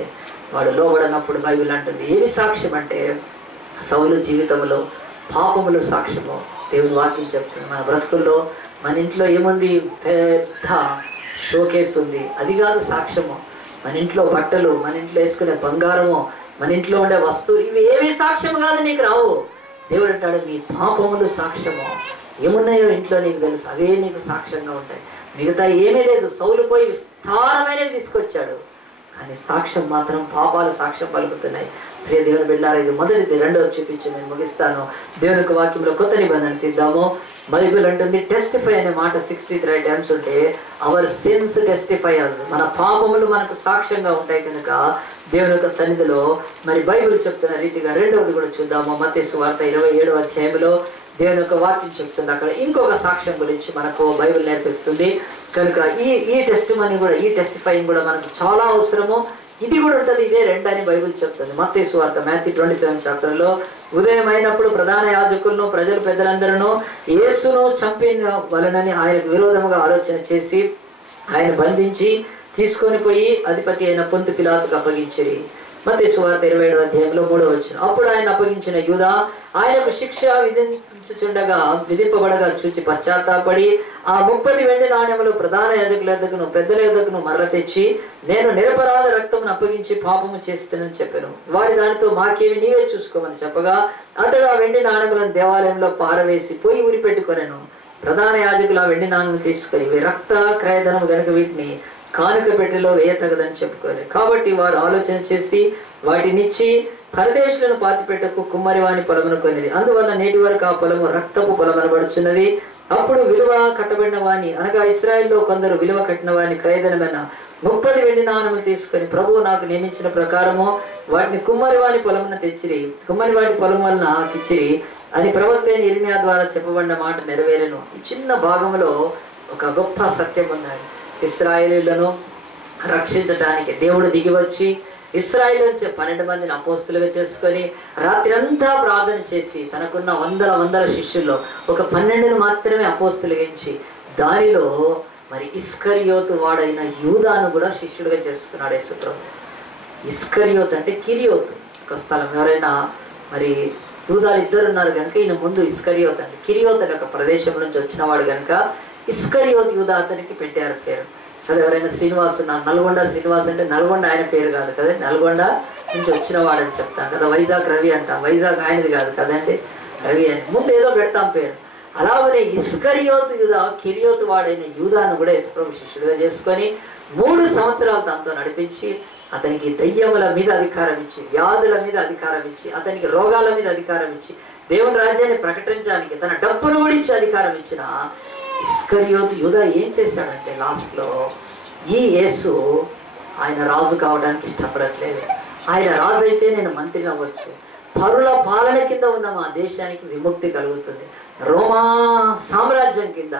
వాడు లోబడనప్పుడు బైబిల్ అంటుంది. ఏమి సాక్ష్యం అంటే, సౌలు జీవితంలో పాపములు సాక్ష్యము. దేవుని వాక్యం చెప్తుంది. మన బ్రతుకుల్లో మన ఇంట్లో ఏముంది? పెద్ద షోకేస్ ఉంది, అది కాదు సాక్ష్యము. మన ఇంట్లో బట్టలు, మన ఇంట్లో వేసుకునే బంగారము, మన ఇంట్లో ఉండే వస్తువులు, ఇవి ఏవి సాక్ష్యం కాదు, నీకు రావు. దేవుడు అంటాడు, మీ పాపములు సాక్ష్యము. ఏమున్నాయో ఇంట్లో నీకు తెలుసు, అవే నీకు సాక్ష్యంగా ఉంటాయి. మిగతా ఏమీ లేదు. సౌలు పోయి విస్తారమైనవి తీసుకొచ్చాడు, కానీ సాక్ష్యం మాత్రం పాపాలు సాక్ష్యం పలుకుతున్నాయి. ప్రియ దేవుని బిడ్డలారా, ఇది మొదటిది. రెండోది చూపించి నేను ముగిస్తాను. దేవునికి వాక్యంలో కొత్త నిబంధన తీద్దాము. బైబిల్ అంటుంది టెస్టిఫై అనే మాట 63 టైమ్స్ ఉంటే అవర్ సిన్స్ టెస్టిఫై అస్, మన పాపములు మనకు సాక్ష్యంగా ఉంటాయి. కనుక దేవుని యొక్క సన్నిధిలో మరి బైబిల్ చెప్తున్న రీతిగా రెండవది కూడా చూద్దాము. మత్తయి సువార్త 27వ అధ్యాయంలో దేవుని యొక్క వాక్యం చెప్తుంది. అక్కడ ఇంకొక సాక్ష్యం గురించి మనకు బైబిల్ నేర్పిస్తుంది. కనుక ఈ టెస్టిమనీ కూడా, ఈ టెస్టిఫైయింగ్ కూడా మనకు చాలా అవసరము. ఇది కూడా ఉంటుంది. ఇదే రెండని బైబిల్ చెప్తుంది. మత్తయి సువార్త మాథ్యూ 27 చాప్టర్లో ఉదయం అయినప్పుడు ప్రధాన యాజకులను ప్రజలు పెద్దలందరూ యేసును చంపిన వలనని ఆయనకు విరోధముగా ఆలోచన చేసి ఆయన బంధించి తీసుకొని పోయి అధిపతి అయిన పొంతు పిలాతుకు అప్పగించిరి. మత్తయి సువార్త 27వ అధ్యాయంలో 3వ వచనం. అప్పుడు ఆయన అప్పగించిన యూదా ఆయనకు శిక్ష విధింపబడగా చూచి పశ్చాత్తాపడి ఆ 30 వెండి నాణెములు ప్రధాన యాజకుల యొద్దకును పెద్దల యొద్దకును మరల తెచ్చి, నేను నిరపరాధ రక్తమును అప్పగించి పాపము చేస్తానని చెప్పాను. వారి దానితో మాకేమి నీవే చూసుకోమని చెప్పగా అతడు ఆ వెండి నాణెములను దేవాలయంలో పారవేసి పోయి ఉరిపెట్టుకొనెను. ప్రధాన యాజకులు ఆ వెండి నాణెములు తీసుకొని, ఇవి రక్త క్రయధనము గనుక వీటిని కానుక పెట్టెలో వేయతగదని చెప్పుకోలేదు. కాబట్టి వారు ఆలోచన చేసి వాటినిచ్చి పరదేశులను పాతిపెట్టకు కుమ్మరి వాని పొలమును కొనిది. అందువల్ల నేటి వరకు ఆ పొలము రక్తపు పొలమనబడుచున్నది. అప్పుడు విలువ కట్టబడిన వాని అనగా ఇశ్రాయేల్లో కొందరు విలువ కట్టిన వాని క్రయధనమైన 30 వెండి నాణెములు తీసుకొని, ప్రభువు నాకు నియమించిన ప్రకారము వాటిని కుమ్మరి వాని పొలమున తెచ్చిరి. కుమ్మరి వాటి పొలం వలన కిచ్చిరి అని ప్రవక్త అయిన ఇర్మియా ద్వారా చెప్పబడిన మాట నెరవేరెను. ఈ చిన్న భాగంలో ఒక గొప్ప సత్యం ఉందండి. ఇశ్రాయేలీయులను రక్షించటానికి దేవుడు దిగివచ్చి ఇశ్రాయేలు నుంచి 12 మందిని అపోస్తులుగా చేసుకొని రాత్రి అంతా ప్రార్థన చేసి తనకున్న వందల శిష్యుల్లో ఒక 12ను మాత్రమే అపోస్తులుగా ఎంచి దానిలో మరి ఇస్కరియోతు వాడైన యూదాను కూడా శిష్యుడిగా చేసుకున్నాడు యేసుప్రభు. ఇస్కరియోతు అంటే కిరియోతు ఒక స్థలం. ఎవరైనా మరి యూదాలు 2 ఉన్నారు కనుక ఈయన ముందు ఇస్కరియోతు అంటే కిరియోతు అనే ఒక ప్రదేశం నుంచి వచ్చినవాడు కనుక ఇస్కరియోతు యూదా అతనికి పెట్టారు పేరు. అదే ఎవరైనా శ్రీనివాస్ ఉన్నారు, నల్గొండ శ్రీనివాస్ అంటే నల్గొండ ఆయన పేరు కాదు కదండి, నల్గొండ నుంచి వచ్చిన వాడని చెప్తాం కదా. వైజాగ్ రవి అంటాం, వైజాగ్ ఆయనది కాదు కదండి, రవి అని ముందు ఏదో పెడతాం పేరు. అలాగనే ఇస్కరియోతు యూదా కిరియోతు వాడైన యూదాను కూడా యేసుప్రభు శిష్యుడిగా చేసుకొని 3 సంవత్సరాలు తనతో నడిపించి అతనికి దయ్యముల మీద అధికారం ఇచ్చి, వ్యాధుల మీద అధికారం ఇచ్చి, అతనికి రోగాల మీద అధికారం ఇచ్చి, దేవుని రాజ్యాన్ని ప్రకటించడానికి తన డబ్బును కూడా ఇచ్చి అధికారం ఇచ్చిన ఇస్కరియోతు యూదా ఏం చేశాడంటే లాస్ట్లో ఈ యేసు ఆయన రాజు కావడానికి ఇష్టపడట్లేదు. ఆయన రాజు అయితే నేను మంత్రిని అవ్వచ్చు, పరుల పాలన కింద ఉన్న మా దేశానికి విముక్తి కలుగుతుంది, రోమా సామ్రాజ్యం కింద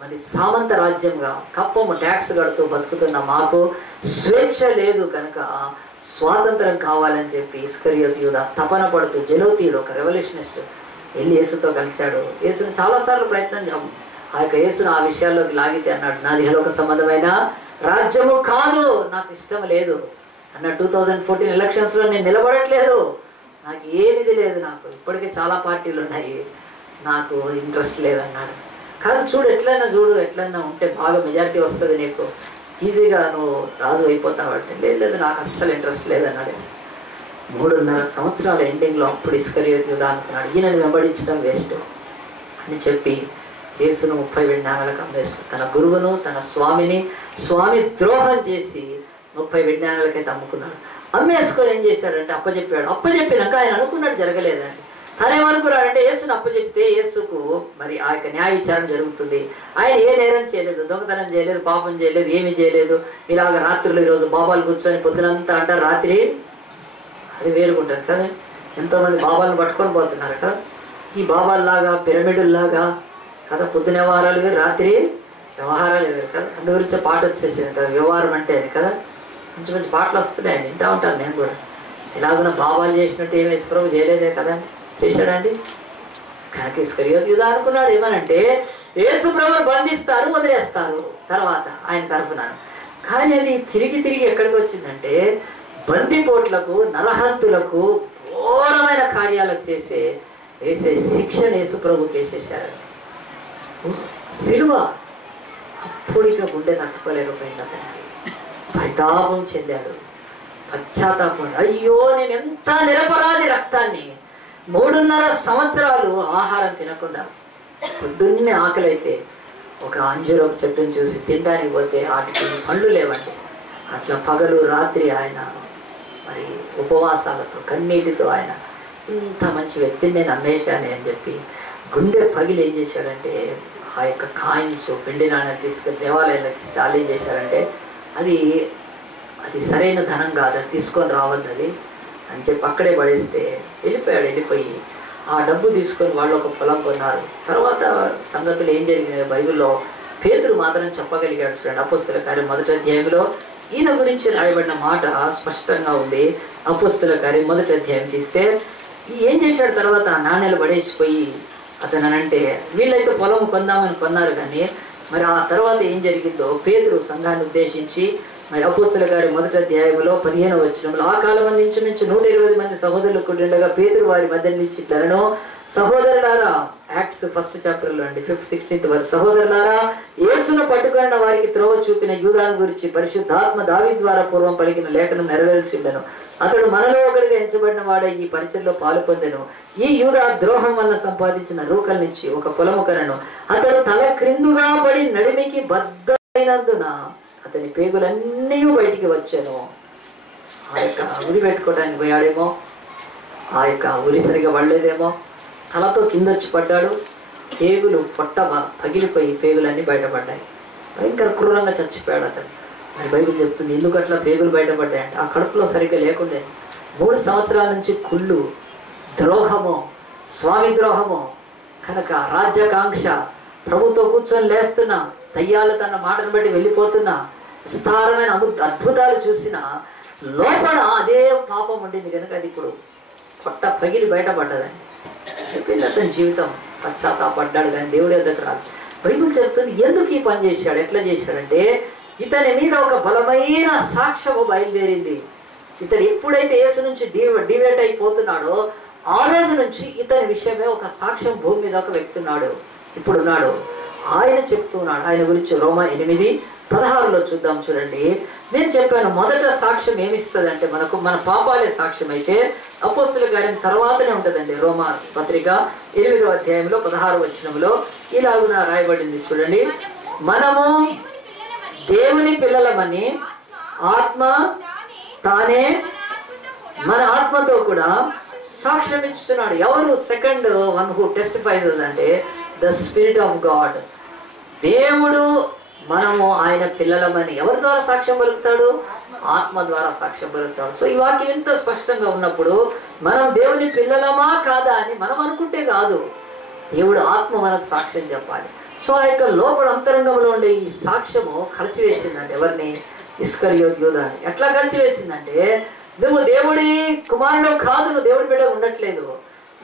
మరి సామంత రాజ్యంగా కప్పము ట్యాక్స్ కడుతూ బతుకుతున్న మాకు స్వేచ్ఛ లేదు కనుక స్వాతంత్రం కావాలని చెప్పి ఇస్కరియోతు యూదా తపన పడుతూ జలోతీయుడు ఒక రెవల్యూషనిస్ట్ వెళ్ళి యేసుతో కలిశాడు. యేసును చాలాసార్లు ప్రయత్నం ఆ యొక్క యేసును ఆ విషయాల్లోకి లాగితే అన్నాడు, నాది ఇహలోక సంబంధమైన రాజ్యము కాదు, నాకు ఇష్టం లేదు అన్నాడు. 2014 ఎలక్షన్స్లో నేను నిలబడట్లేదు, నాకు ఏమిది లేదు, నాకు ఇప్పటికే చాలా పార్టీలు ఉన్నాయి, నాకు ఇంట్రెస్ట్ లేదన్నాడు. కాదు చూడు ఎట్లయినా ఉంటే బాగా మెజారిటీ వస్తుంది, నీకు ఈజీగా నువ్వు రాజు అయిపోతావు అంటే లేదు నాకు అస్సలు ఇంట్రెస్ట్ లేదన్నాడు. 3.5 సంవత్సరాల ఎండింగ్లో అప్పుడు ఇస్కరియోతు యూదా అనుకున్నాడు, ఈయనని వెంబడించడం వేస్ట్ అని చెప్పి యేసును 30 వెండి నాణాలకు అమ్మేసుకుని తన గురువును తన స్వామి ద్రోహం చేసి 30 వెండి నాణాలకైతే అమ్ముకున్నాడు. అమ్మేసుకొని ఏం చేశాడంటే అప్పచెప్పినాక ఆయన అనుకున్నట్టు జరగలేదండి. తనేమనుకున్నాడంటే యేసును అప్పచెప్తే యేసుకు మరి ఆ యొక్క న్యాయ విచారణ జరుగుతుంది, ఆయన ఏ నేరం చేయలేదు, దొంగతనం చేయలేదు, పాపం చేయలేదు, ఏమీ చేయలేదు. ఇలాగ రాత్రులు ఈరోజు బాబాలు కూర్చొని పొద్దునంతా అంటారు, రాత్రి అది వేరుగుంటుంది కదా, ఎంతోమంది బాబాలను పట్టుకొని పోతున్నారు కదా, ఈ బాబాల్లాగా పిరమిడుల్లాగా కదా, పొద్దున వ్యవహారాలు వేరు, రాత్రి వ్యవహారాలు వేరు కదా. అందు గురించే పాట వచ్చేసింది కదా, వ్యవహారం అంటే అని కదా, మంచి పాటలు వస్తున్నాయండి, వింటూ ఉంటాను నేను కూడా. ఇలాగున్న బాబాలు చేసినట్టు ఏమి యేసుప్రభు చేయలేదే కదా, చేశాడండి. కనుక ఇస్కరియోతు యూదా అనుకున్నాడు ఏమనంటే యేసుప్రభుని బంధిస్తారు, వదిలేస్తారు తర్వాత ఆయన తరఫున. కానీ అది తిరిగి ఎక్కడికి వచ్చిందంటే బందిపోట్లకు నరహంతులకు ఘోరమైన కార్యాలకు వేసే శిక్షను యేసుప్రభుకి వేసేసారండి. సిలువ అప్పుడు ఇక గుండె తట్టుకోలేకపోయింది, అతనికి పరితాపం చెందాడు, పశ్చాత్తాపం. అయ్యో నేను ఎంత నిరపరాధి రక్తాన్ని 3.5 సంవత్సరాలు ఆహారం తినకుండా, పొద్దున్నే ఆకలి అయితే ఒక అంజూరపు చెట్టును చూసి తినడానికి పోతే వాటికి పండ్లు లేవండి. అట్లా పగలు రాత్రి ఆయన మరి ఉపవాసాలతో కన్నీటితో ఆయన ఇంత మంచి వ్యక్తిని నేను నమ్మేశాను అని చెప్పి గుండె పగిలి ఏం చేశాడంటే ఆ యొక్క కాయిన్స్ వెండి నాణ్యాలు తీసుకొని దేవాలయాలకు ఇస్తే వాళ్ళు ఏం చేశారంటే అది సరైన ధనం కాదు, అది తీసుకొని రావద్దు అని చెప్పి అక్కడే పడేస్తే వెళ్ళిపోయి ఆ డబ్బు తీసుకొని వాళ్ళు ఒక పొలం కొన్నారు. తర్వాత సంగతులు ఏం జరిగినాయి బైబిల్లో పేతురు మాత్రం చెప్పగలిగాడు. చూడండి అపోస్తల కార్యం 1వ అధ్యాయంలో ఈయన గురించి రాయబడిన మాట స్పష్టంగా ఉంది. అపోస్తలుల కార్యం 1వ అధ్యాయం తీస్తే ఏం చేశాడు తర్వాత నాణ్యాలు పడేసిపోయి అతను అంటే వీళ్ళైతే పొలం కొందామని కొన్నారు. కానీ మరి ఆ తర్వాత ఏం జరిగిందో పేతురు సంఘాన్ని ఉద్దేశించి మరి అపోస్తలుల కార్యం 1వ అధ్యాయంలో 15వ వచనంలో ఆ కాలం నుంచి 120 మంది సహోదరులు కూడిండగా పేతురు వారి మధ్య నుంచి ఇట్లను, సహోదరులారా, యాక్ట్స్ 1st చాప్టర్లో అండి 5th 16th వరకు, సహోదరులారా, యేసును పట్టుకున్న వారికి త్రోవ చూపిన యూదాను గురించి పరిశుద్ధాత్మ దావీదు ద్వారా పూర్వం పలికిన లేఖనం నెరవేర్చిండెను. అతడు మనలో ఒకడిగా ఎంచబడిన వాడే ఈ పరిచయలో పాలు పొందెను. ఈ యూదా ద్రోహం వల్ల సంపాదించిన రూకల నుంచి ఒక పొలము కనను. అతడు తల క్రిందుగా పడి నడిమికి బద్దైనందున అతని పేగులన్నీ బయటికి వచ్చాను. ఆ యొక్క ఉరి పెట్టుకోవడానికి పోయాడేమో, ఆ యొక్క ఉరి సరిగా పడలేదేమో, తలతో కింద వచ్చి పడ్డాడు. పేగులు పొట్ట పగిలిపోయి పేగులన్నీ బయటపడ్డాయి. భయంకర క్రూరంగా చచ్చిపోయాడు అతను. మరి బైబిల్ చెప్తుంది ఎందుకు అట్లా పేగులు బయటపడ్డాయంటే ఆ కడుపులో సరిగ్గా లేకుండే 3 సంవత్సరాల నుంచి కుళ్ళు, ద్రోహము, స్వామి ద్రోహము, కనుక రాజ్యాకాంక్ష, ప్రభుతో కూర్చొని లేస్తున్నా, దయ్యాలు తన మాటను బట్టి వెళ్ళిపోతున్నా, విస్తారమైన అద్భుతాలు చూసిన లోపల అదే పాపం ఉండింది. కనుక అది ఇప్పుడు పొట్ట పగిలి బయటపడ్డదని అయిపోయింది అతని జీవితం. పశ్చాత్తాపడ్డాడు కానీ దేవుడి దగ్గర రాదు. బైబిల్ చెప్తుంది ఎందుకు ఈ పని చేశాడు, ఎట్లా చేశాడంటే ఇతని మీద ఒక బలమైన సాక్ష్యము బయలుదేరింది. ఇతడు ఎప్పుడైతే యేసు నుంచి డివేట్ అయిపోతున్నాడో ఆ రోజు నుంచి ఇతని విషయమే ఒక సాక్ష్యం భూమి మీద ఒక వ్యక్తి ఉన్నాడు, ఇప్పుడున్నాడు. ఆయన చెప్తున్నాడు ఆయన గురించి. రోమా 8:16 చూద్దాం చూడండి. నేను చెప్పాను మొదట సాక్ష్యం ఏమిస్తుంది అంటే మనకు మన పాపాలే సాక్ష్యం అయితే అపోస్తలుల కార్యం తర్వాతనే ఉంటుందండి. రోమా పత్రిక 8వ అధ్యాయంలో 16వ వచనంలో ఇలాగున రాయబడింది చూడండి. మనము దేవుని పిల్లలమని ఆత్మ తానే మన ఆత్మతో కూడా సాక్ష్యం ఇస్తున్నాడు. ఎవరు సెకండ్ వన్ హూ టెస్టిఫైస్ అంటే ద స్పిరిట్ ఆఫ్ గాడ్. దేవుడు మనము ఆయన పిల్లలమని ఎవరి ద్వారా సాక్ష్యం పలుకుతాడు? ఆత్మ ద్వారా సాక్ష్యం పలుకుతాడు. సో ఈ వాక్యం ఎంత స్పష్టంగా ఉన్నప్పుడు మనం దేవుని పిల్లలమా కాదా అని మనం అనుకుంటే కాదు, దేవుడు ఆత్మ మనకు సాక్ష్యం చెప్పాలి. సో ఆ యొక్క లోపల అంతరంగంలో ఉండే ఈ సాక్ష్యము కలిచివేసిందండి ఎవరిని? ఇస్కరియోతు యూదాని. ఎట్లా కలిచివేసిందంటే నువ్వు దేవుడి కుమారుడు కాదు, నువ్వు దేవుడి బిడ్డ ఉండట్లేదు,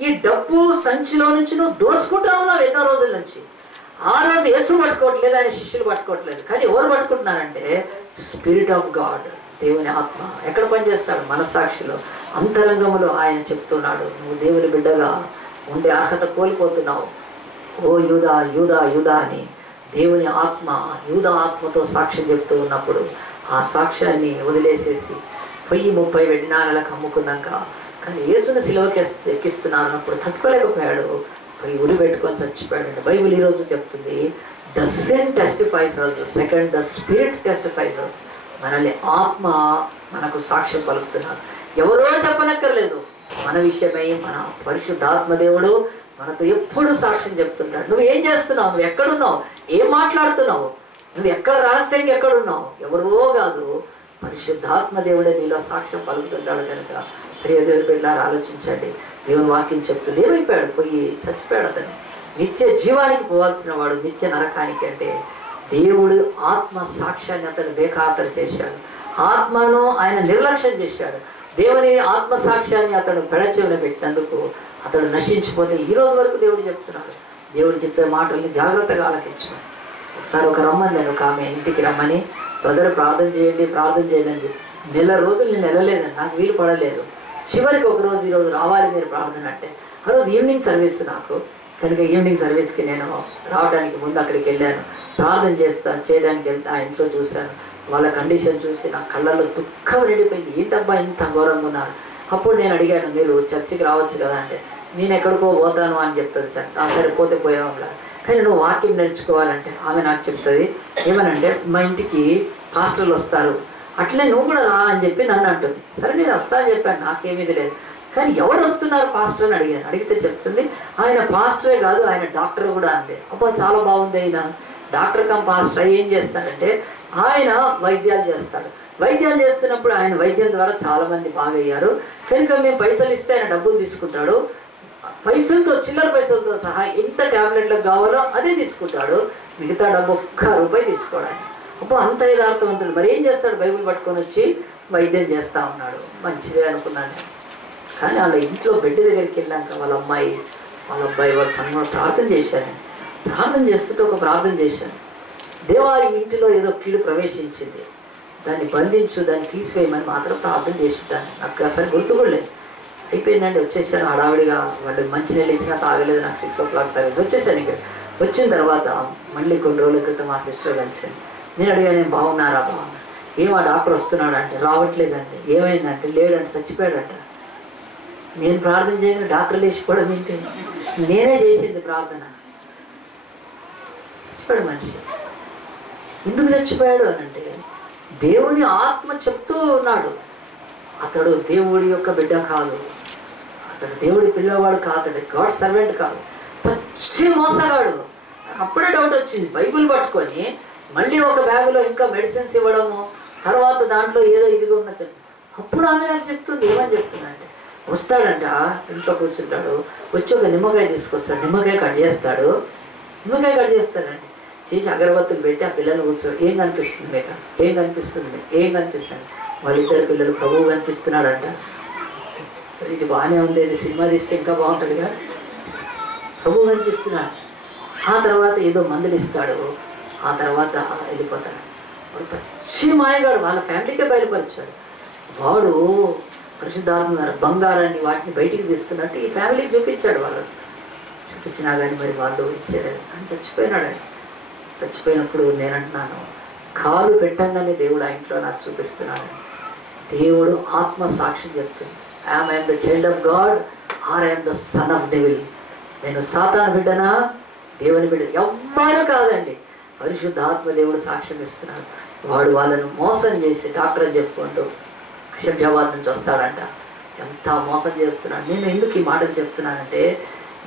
ఈ డబ్బు సంచిలో నుంచి నువ్వు దోచుకుంటా ఉన్నావు ఎన్నో రోజుల నుంచి. ఆ రోజు యేసు పట్టుకోవట్లేదు, ఆయన శిష్యులు పట్టుకోవట్లేదు, కానీ ఎవరు పట్టుకుంటున్నారంటే స్పిరిట్ ఆఫ్ గాడ్, దేవుని ఆత్మ. ఎక్కడ పనిచేస్తాడు? మనస్సాక్షిలో, అంతరంగంలో ఆయన చెప్తున్నాడు నువ్వు దేవుని బిడ్డగా ఉండే అర్హత కోల్పోతున్నావు. ఓ యూదా యూదా యూదా అని దేవుని ఆత్మ యూదా ఆత్మతో సాక్ష్యం చెప్తూ ఉన్నప్పుడు ఆ సాక్ష్యాన్ని వదిలేసేసి 30 వెండి నాణాలకు అమ్ముకున్నాక కానీ యేసుని సిలువకి ఎక్కిస్తున్నారు అన్నప్పుడు తట్టుకోలేకపోయాడు, పోయి ఉరి పెట్టుకొని చచ్చిపోయాడు. బైబిల్ ఈరోజు చెప్తుంది the sin testifies us, second the spirit testifies us. మనల్ని ఆత్మ మనకు సాక్ష్యం పలుకుతున్నారు. ఎవరో చెప్పనక్కర్లేదు, మన విషయమై మన పరిశుద్ధాత్మ దేవుడు మనతో ఎప్పుడు సాక్ష్యం చెప్తుంటాడు. నువ్వు ఏం చేస్తున్నావు, నువ్వు ఎక్కడున్నావు, ఏం మాట్లాడుతున్నావు, నువ్వు ఎక్కడ రహస్యంగా ఎక్కడున్నావు, ఎవరో కాదు పరిశుద్ధాత్మ దేవుడే నీలో సాక్ష్యం పలుకుతుంటాడు. కనుక ప్రియ దేవుని బిడ్డలారా ఆలోచించండి. దేవుని వాక్యం చెప్తుంది ఏమైపోయాడు? పోయి చచ్చిపోయాడు అతను. నిత్య జీవానికి పోవాల్సిన వాడు నిత్య నరకానికి అంటే దేవుడు ఆత్మ సాక్ష్యాన్ని అతను బేఖాతరు చేశాడు. ఆత్మను ఆయన నిర్లక్ష్యం చేశాడు. దేవుని ఆత్మ సాక్ష్యాన్ని అతను పెడచెవిన పెట్టినందుకు అతడు నశించిపోతే ఈ రోజు వరకు దేవుడు చెప్తున్నాడు. దేవుడు చెప్పే మాటల్ని జాగ్రత్తగా ఆలకించమని. ఒకసారి ఒక రమ్మంది ఒక ఆమె ఇంటికి రమ్మని, బ్రదర్ ప్రార్థన చేయండి ప్రార్థన చేయండి అని. నెల రోజులు నేను వెళ్ళలేదండి, నాకు వీలు పడలేదు. చివరికి ఒకరోజు ఈరోజు రావాలి మీరు ప్రార్థన అంటే, ఆ రోజు ఈవినింగ్ సర్వీస్ నాకు, కనుక ఈవినింగ్ సర్వీస్కి నేను రావడానికి ముందు అక్కడికి వెళ్ళాను. ప్రార్థన చేయడానికి వెళ్తే ఆ ఇంట్లో చూశాను. వాళ్ళ కండిషన్ చూసి నా కళ్ళల్లో దుఃఖం నిండిపోయింది. ఏంటబ్బా ఇంత ఘోరంగా ఉన్నారు. అప్పుడు నేను అడిగాను మీరు చర్చికి రావచ్చు కదా అంటే, నేను ఎక్కడికో పోతాను అని చెప్తుంది. సార్ సరే పోతే పోయేవాళ్ళ, కానీ నువ్వు వాక్యం నేర్చుకోవాలంటే ఆమె నాకు చెప్తుంది ఏమనంటే మా ఇంటికి పాస్టర్లు వస్తారు, అట్లే నువ్వు కూడా రా అని చెప్పి నన్ను అంటుంది. సరే నేను వస్తా అని చెప్పాను, నాకేమీది లేదు. కానీ ఎవరు వస్తున్నారు పాస్టర్ అని అడిగాను. అడిగితే చెప్తుంది ఆయన పాస్టరే కాదు ఆయన డాక్టర్ కూడా అంది. అబ్బా చాలా బాగుంది, ఆయన డాక్టర్ కమ్ పాస్టర్. ఏం చేస్తాడంటే ఆయన వైద్యాలు చేస్తాడు. వైద్యాలు చేస్తున్నప్పుడు ఆయన వైద్యం ద్వారా చాలామంది బాగయ్యారు. కనుక మేము పైసలు ఇస్తే ఆయన డబ్బులు తీసుకుంటాడు. పైసలతో చిల్లర పైసలతో సహా ఎంత ట్యాబ్లెట్లకు కావాలో అదే తీసుకుంటాడు. మిగతా డబ్బు 1 రూపాయి తీసుకోవడానికి. అబ్బో అంత యథార్థవంతుడు, మరి ఏం చేస్తాడు? బైబిల్ పట్టుకొని వచ్చి వైద్యం చేస్తూ ఉన్నాడు. మంచిదే అనుకున్నాను. కానీ వాళ్ళ ఇంట్లో బెడ్ దగ్గరికి వెళ్ళాక వాళ్ళ అమ్మాయి వాళ్ళ అబ్బాయి వాడు పని ప్రార్థన చేశాను. ప్రార్థన చేస్తుంటే ఒక ప్రార్థన చేశాను, దేవా ఇంటిలో ఏదో కీడు ప్రవేశించింది, దాన్ని బంధించు, దాన్ని తీసివేయమని మాత్రం ప్రార్థన చేస్తుంటాను. నాకు అసలు గుర్తు కూడా లేదు. అయిపోయిందండి, వచ్చేసాను హడావిడిగా. వాళ్ళు మంచినీళ్ళు ఇచ్చినా తాగలేదు. నాకు 6 o'clock సర్వీస్. వచ్చేసాను. ఇక్కడ వచ్చిన తర్వాత మళ్ళీ కొన్ని రోజుల క్రితం మా సిస్టర్ కలిసాను. నేను అడిగాను, నేను బాగున్నారా? బాగున్నా. ఏమో డాక్టర్ వస్తున్నాడు అంటే, రావట్లేదండి. ఏమైందంటే, లేడంటే, చచ్చిపోయాడంట. నేను ప్రార్థన చేయను, డాక్టర్ లేచిపోవడం ఏంటి? నేనే చేసింది ప్రార్థన. చచ్చిపోయాడు మనిషి. ఎందుకు చచ్చిపోయాడు అని అంటే, దేవుని ఆత్మ చెప్తూ ఉన్నాడు, అతడు దేవుడి యొక్క బిడ్డ కాదు, అతడు దేవుడి పిల్లవాడు కాదు, అతడు గాడ్ సర్వెంట్ కాదు, పచ్చి మోసగాడు. అప్పుడే డౌట్ వచ్చింది. బైబిల్ పట్టుకొని మళ్ళీ ఒక బ్యాగులో ఇంకా మెడిసిన్స్ ఇవ్వడము, తర్వాత దాంట్లో ఏదో ఇదిగా ఉన్న చెప్పి, అప్పుడు ఆమె నాకు చెప్తుంది. ఏమని చెప్తుందంటే, వస్తాడంట, ఇంట్లో కూర్చుంటాడు, వచ్చి ఒక నిమ్మకాయ తీసుకొస్తాడు, నిమ్మకాయ కట్ చేస్తాడు, నిమ్మకాయ కట్ చేస్తాడండి. చేసి అగరబత్తులు పెట్టి ఆ పిల్లలు కూర్చోడు. ఏం కనిపిస్తుంది మీకు? ఏం కనిపిస్తుంది? ఏం కనిపిస్తుంది? వాళ్ళిద్దరు పిల్లలు ప్రభువు కనిపిస్తున్నాడంట. ఇది బాగానే ఉంది, ఇది సినిమా తీస్తే ఇంకా బాగుంటుంది కదా. ప్రభువు కనిపిస్తున్నాడు. ఆ తర్వాత ఏదో మందులు ఇస్తాడు, ఆ తర్వాత వెళ్ళిపోతాడు. వాడు పచ్చి మాయగాడు, వాళ్ళ ఫ్యామిలీకే బయలుపరిచాడు. వాడు పరిశుద్ధాత్మ బంగారాన్ని వాటిని బయటికి తీసుకున్నట్టు ఈ ఫ్యామిలీకి చూపించాడు. వాళ్ళు చూపించినా కానీ మరి వాళ్ళు ఇచ్చారు అని చచ్చిపోయినాడు. చచ్చిపోయినప్పుడు నేను అంటున్నాను, కాలు పెట్టంగానే దేవుడు ఆ ఇంట్లో నాకు చూపిస్తున్నాడు. దేవుడు ఆత్మ సాక్ష్యం చెప్తుంది, I'm the child of God or I'm the son of devil. నేను సాతాను బిడ్డనా, దేవుని బిడ్డ ఎవ్వరు కాదండి. పరిశుద్ధాత్మ దేవుడు సాక్ష్యం ఇస్తున్నాడు. వాడు వాళ్ళను మోసం చేసి డాక్టర్ అని చెప్పుకుంటూ షబ్జాబాద్ నుంచి వస్తాడంట. ఎంత మోసం చేస్తున్నాడు. నేను ఎందుకు ఈ మాటలు చెప్తున్నానంటే,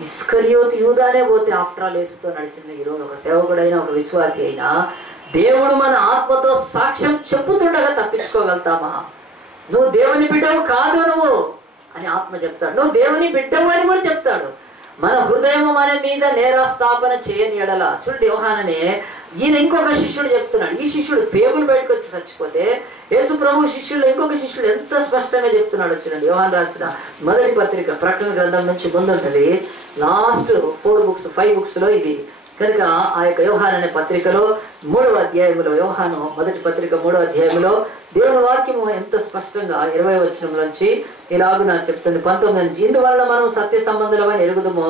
ఇస్కరియోతు యూదానే పోతే ఆఫ్టర్ ఆల్ యేసుతో నడిచిన ఈరోజు ఒక సేవకుడైనా ఒక విశ్వాసి అయినా దేవుడు మన ఆత్మతో సాక్ష్యం చెప్పుతుండగా తప్పించుకోగలుగుతామా? నువ్వు దేవుని బిడ్డవు కాదు నువ్వు అని ఆత్మ చెప్తాడు. నువ్వు దేవుని బిడ్డవు అని కూడా చెప్తాడు. మన హృదయం మన మీద నేరస్థాపన చేయని ఎడల. చూడండి, యోహాననే ఈయన ఇంకొక శిష్యుడు చెప్తున్నాడు. ఈ శిష్యుడు పేగులు బయటకు వచ్చి చచ్చిపోతే యేసు ప్రభు శిష్యుడు ఇంకొక శిష్యుడు ఎంత స్పష్టంగా చెప్తున్నాడు. చూడండి, యోహాను రాసిన మొదటి పత్రిక ప్రకటన గ్రంథం నుంచి ముందుంటది. లాస్ట్ 5 books ఇది. కనుక ఆ యొక్క యోహాను అనే పత్రికలో 3వ అధ్యాయంలో, యోహాను మొదటి పత్రిక 3వ అధ్యాయంలో దేవుని వాక్యము ఎంత స్పష్టంగా 20వ వచనం నుంచి ఇలాగున చెప్తుంది. 19 నుంచి, ఇందువలన మనం సత్య సంబంధులమని ఎరుగుదుమో,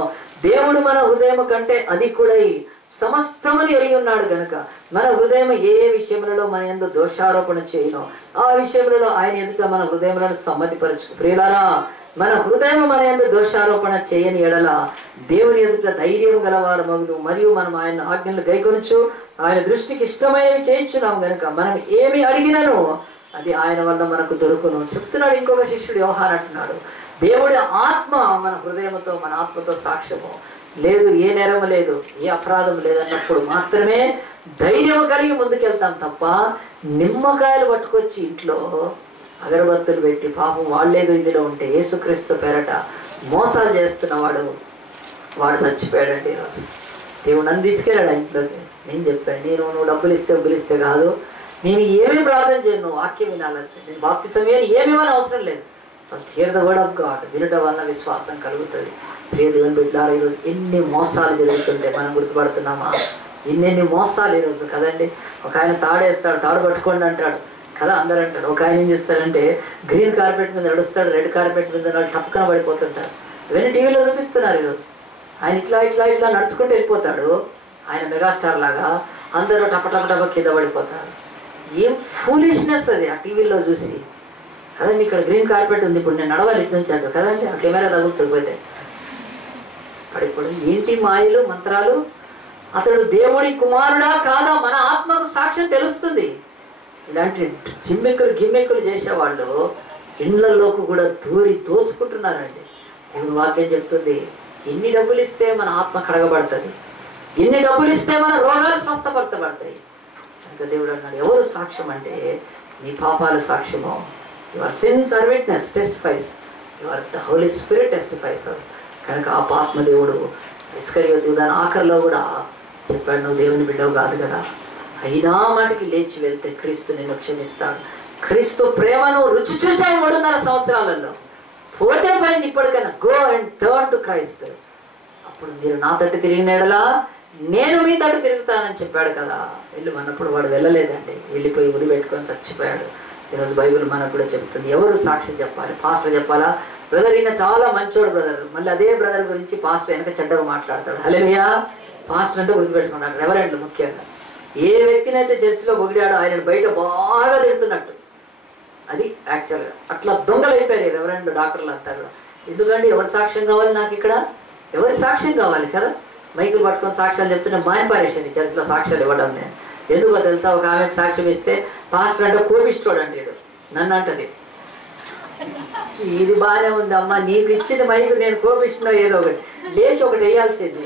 దేవుడు మన హృదయం కంటే అధికుడై సమస్తముని ఎరిగి ఉన్నాడు గనుక మన హృదయం ఏ విషయములలో మన యందు దోషారోపణ చేయను, ఆ విషయములలో ఆయన ఎదుట మన హృదయములను సమ్మతిపరచుకు. ప్రియులారా, మన హృదయం మన యందు దోషారోపణ చేయని ఎడల దేవుని ఎదుట ధైర్యం గలవారు మగుదు, మరియు మనం ఆయన ఆజ్ఞలు గైకొనుచు ఆయన దృష్టికి ఇష్టమైనవి చేయించున్నాం గనుక మనం ఏమి అడిగినను అది ఆయన వల్ల మనకు దొరుకును చెప్తున్నాడు. ఇంకొక శిష్యుడు యోహాను అంటున్నాడు, దేవుడి ఆత్మ మన హృదయంతో మన ఆత్మతో సాక్ష్యము లేదు, ఏ నేరము లేదు, ఏ అపరాధం లేదన్నప్పుడు మాత్రమే ధైర్యం కలిగి ముందుకెళ్తాం తప్ప నిమ్మకాయలు పట్టుకొచ్చి ఇంట్లో అగరబత్తులు పెట్టి పాపం వాళ్ళేదో ఇదిలో ఉంటే యేసుక్రీస్తు పేరట మోసాలు చేస్తున్న వాడు చచ్చిపోయాడండి. ఈరోజు దేవుడు నన్ను తీసుకెళ్ళాడు ఆ ఇంట్లోకి. నేను చెప్పాను, నువ్వు డబ్బులు ఇస్తే కాదు, నేను ఏమీ ప్రార్థన చేయను, నువ్వు వాక్యం వినాలంటే. నేను బాప్తిసం ఏమి అవసరం లేదు. First here the word of God. వినటం వల్ల విశ్వాసం కలుగుతుంది. ప్రియ దేవుని బిడ్డలారా, ఈరోజు ఎన్ని మోసాలు జరుగుతుంటే మనం గుర్తుపడుతున్నామా? ఎన్నెన్ని మోసాలు ఈరోజు కదండి. ఒక ఆయన తాడేస్తాడు, తాడు పట్టుకోండి అంటాడు కదా, అందరూ అంటాడు. ఒక ఆయన ఏం చేస్తాడంటే గ్రీన్ కార్పెట్ మీద నడుస్తాడు, రెడ్ కార్పెట్ మీద టప్పుకన పడిపోతుంటారు. ఇవన్నీ టీవీలో చూపిస్తున్నారు ఈరోజు. ఆయన ఇట్లా ఇట్లా ఇట్లా నడుచుకుంటూ వెళ్ళిపోతాడు, ఆయన మెగాస్టార్ లాగా. అందరూ టప కింద పడిపోతారు. ఏం ఫూలిష్నెస్ అది ఆ టీవీలో చూసి కదండి. ఇక్కడ గ్రీన్ కార్పెట్ ఉంది, ఇప్పుడు నేను నడవాలి ఇటు నుంచి అంటారు కదండి. ఆ కెమెరా తగులుతుంది పోతే పడిపోవడం. ఏంటి మాయలు మంత్రాలు? అతడు దేవుడి కుమారుడా కాదా మన ఆత్మకు సాక్ష్యం తెలుస్తుంది. ఇలాంటి గిమ్మెక్కులు చేసేవాళ్ళు ఇండ్లలోకి కూడా దోచుకుంటున్నారండి. దేవుని వాక్యం చెప్తుంది, ఎన్ని డబ్బులు ఇస్తే మన ఆత్మ కడగబడుతుంది, ఎన్ని డబ్బులు ఇస్తే మన రోగాలు స్వస్థపరచబడతాయి. ఇంకా దేవుడు అన్నాడు, ఎవరు సాక్ష్యం అంటే నీ పాపాల సాక్ష్యమో. Your sins are witness testifies, your the holy spirit testifies. కనుక ఆ పాత్మ దేవుడు ఇస్కరియోతు దాని ఆఖరిలో కూడా చెప్పాడు, నువ్వు దేవుని బిడ్డవు కాదు కదా అయినా మాటికి లేచి వెళ్తే క్రీస్తు నిన్ను క్షమిస్తాడు. క్రీస్తు ప్రేమను రుచి చూచావు 3.5 సంవత్సరాలలో. పోతే పోయింది, ఇప్పటికైనా go and turn to Christ. అప్పుడు మీరు నా తట్టు తిరిగినడలా నేను మీ తట్టు తిరుగుతానని చెప్పాడు కదా. వెళ్ళమన్నప్పుడు వాడు వెళ్ళలేదండి, వెళ్ళిపోయి ఉరి పెట్టుకొని చచ్చిపోయాడు. ఈరోజు బైబిల్ మనకు కూడా చెప్తుంది. ఎవరు సాక్ష్యం చెప్పాలి? పాస్టర్ చెప్పాలా? బ్రదర్ ఈయన చాలా మంచోడు బ్రదర్, మళ్ళీ అదే బ్రదర్ గురించి పాస్టర్ వెనక చెడ్డగా మాట్లాడతాడు. హల్లెలూయా. పాస్టర్ అంటే గుర్తుపెట్టుకున్నాడు, రెవరెండ్లు ముఖ్యంగా. ఏ వ్యక్తినైతే చర్చిలో పొగిడాడో ఆయన బయట బాగా తిడుతున్నట్టు. అది యాక్చువల్గా అట్లా దొంగలు అయిపోయారు రెవరెండ్ డాక్టర్లు అంతా కూడా. ఎందుకంటే ఎవరి సాక్ష్యం కావాలి నాకు? ఇక్కడ ఎవరి సాక్ష్యం కావాలి కదా? మైకులు పట్టుకొని సాక్ష్యాలు చెప్తుంటే మానిపారేసింది చర్చిలో సాక్ష్యాలు ఇవ్వడం. నేను ఎందుకో తెలుసా? ఒక ఆమెకు సాక్ష్యం ఇస్తే పాస్టర్ అంటే కోపిస్తాడు అంటాడు. నన్ను అంటది, ఇది బాగానే ఉంది అమ్మా, నీకు ఇచ్చింది మైకు, నేను కోపిస్తున్నా ఏదో ఒకటి లేచి ఒకటి వేయాల్సింది.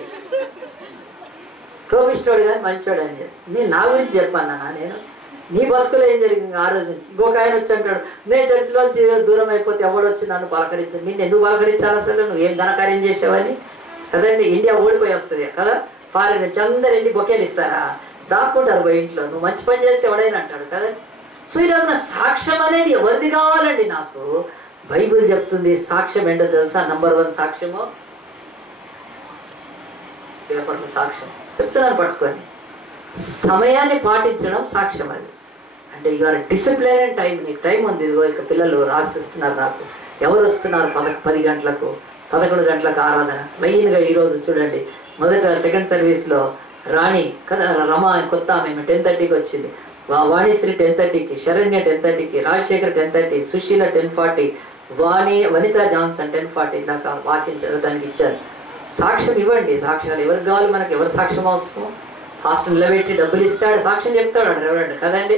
కోపిస్తాడు కానీ మంచోడు అని చెప్పి నేను నా గురించి చెప్పాను నాన్న. నేను నీ బతుకులో ఏం జరిగింది ఆ రోజు నుంచి? ఇంకొక ఆయన వచ్చి అంటాడు, నేను చర్చిలోంచి దూరం అయిపోతే ఎవడొచ్చి నన్ను పలకరించాను. నిన్ను ఎందుకు పలకరించాలి అసలు? నువ్వు ఏం ఘనకార్యం చేసావని కదండి. ఇండియా ఓడిపోయి వస్తుంది కదా, ఫారెన్ నుంచి అందరు వెళ్ళి బొకేలు ఇస్తారా? దాక్కుంటారు పోయి ఇంట్లో. నువ్వు మంచి పని చేస్తే ఎవడైనా అంటాడు కదండి. సో ఈరోజు సాక్ష్యం అనేది ఎవరిది కావాలండి? నాకు బైబిల్ చెప్తుంది సాక్ష్యం ఏంటో తెలుసా? నంబర్ 1 సాక్ష్యము రేపటి సాక్ష్యం చెప్తున్నాను పట్టుకొని, సమయాన్ని పాటించడం సాక్ష్యం. అది అంటే you are discipline and time. నీకు టైం ఉంది. ఇదిగో ఇక పిల్లలు రాసిస్తున్నారు నాకు, ఎవరు వస్తున్నారు 10 గంటలకు 11 గంటలకు ఆరాధన లైన్గా. ఈరోజు చూడండి, మొదట సెకండ్ సర్వీస్లో రాణి కదా, రమ కొత్త ఆమె 10:30కి వచ్చింది, వాణిశ్రీ 10:30కి, శరణ్య 10:30కి, రాజశేఖర్ 10:30, సుశీల 10:40, వనితా జాన్సన్ 10:40 దాకా వాక్యం చదవడానికి ఇచ్చారు. సాక్ష్యం ఇవ్వండి. సాక్ష్యాలు ఎవరికి కావాలి మనకి? ఎవరు సాక్ష్యం అవసరం? ఫాస్ట్ నిలబెట్టి డబ్బులు ఇస్తాడు, సాక్ష్యం చెప్తాడు అండి ఎవరండి కదండి.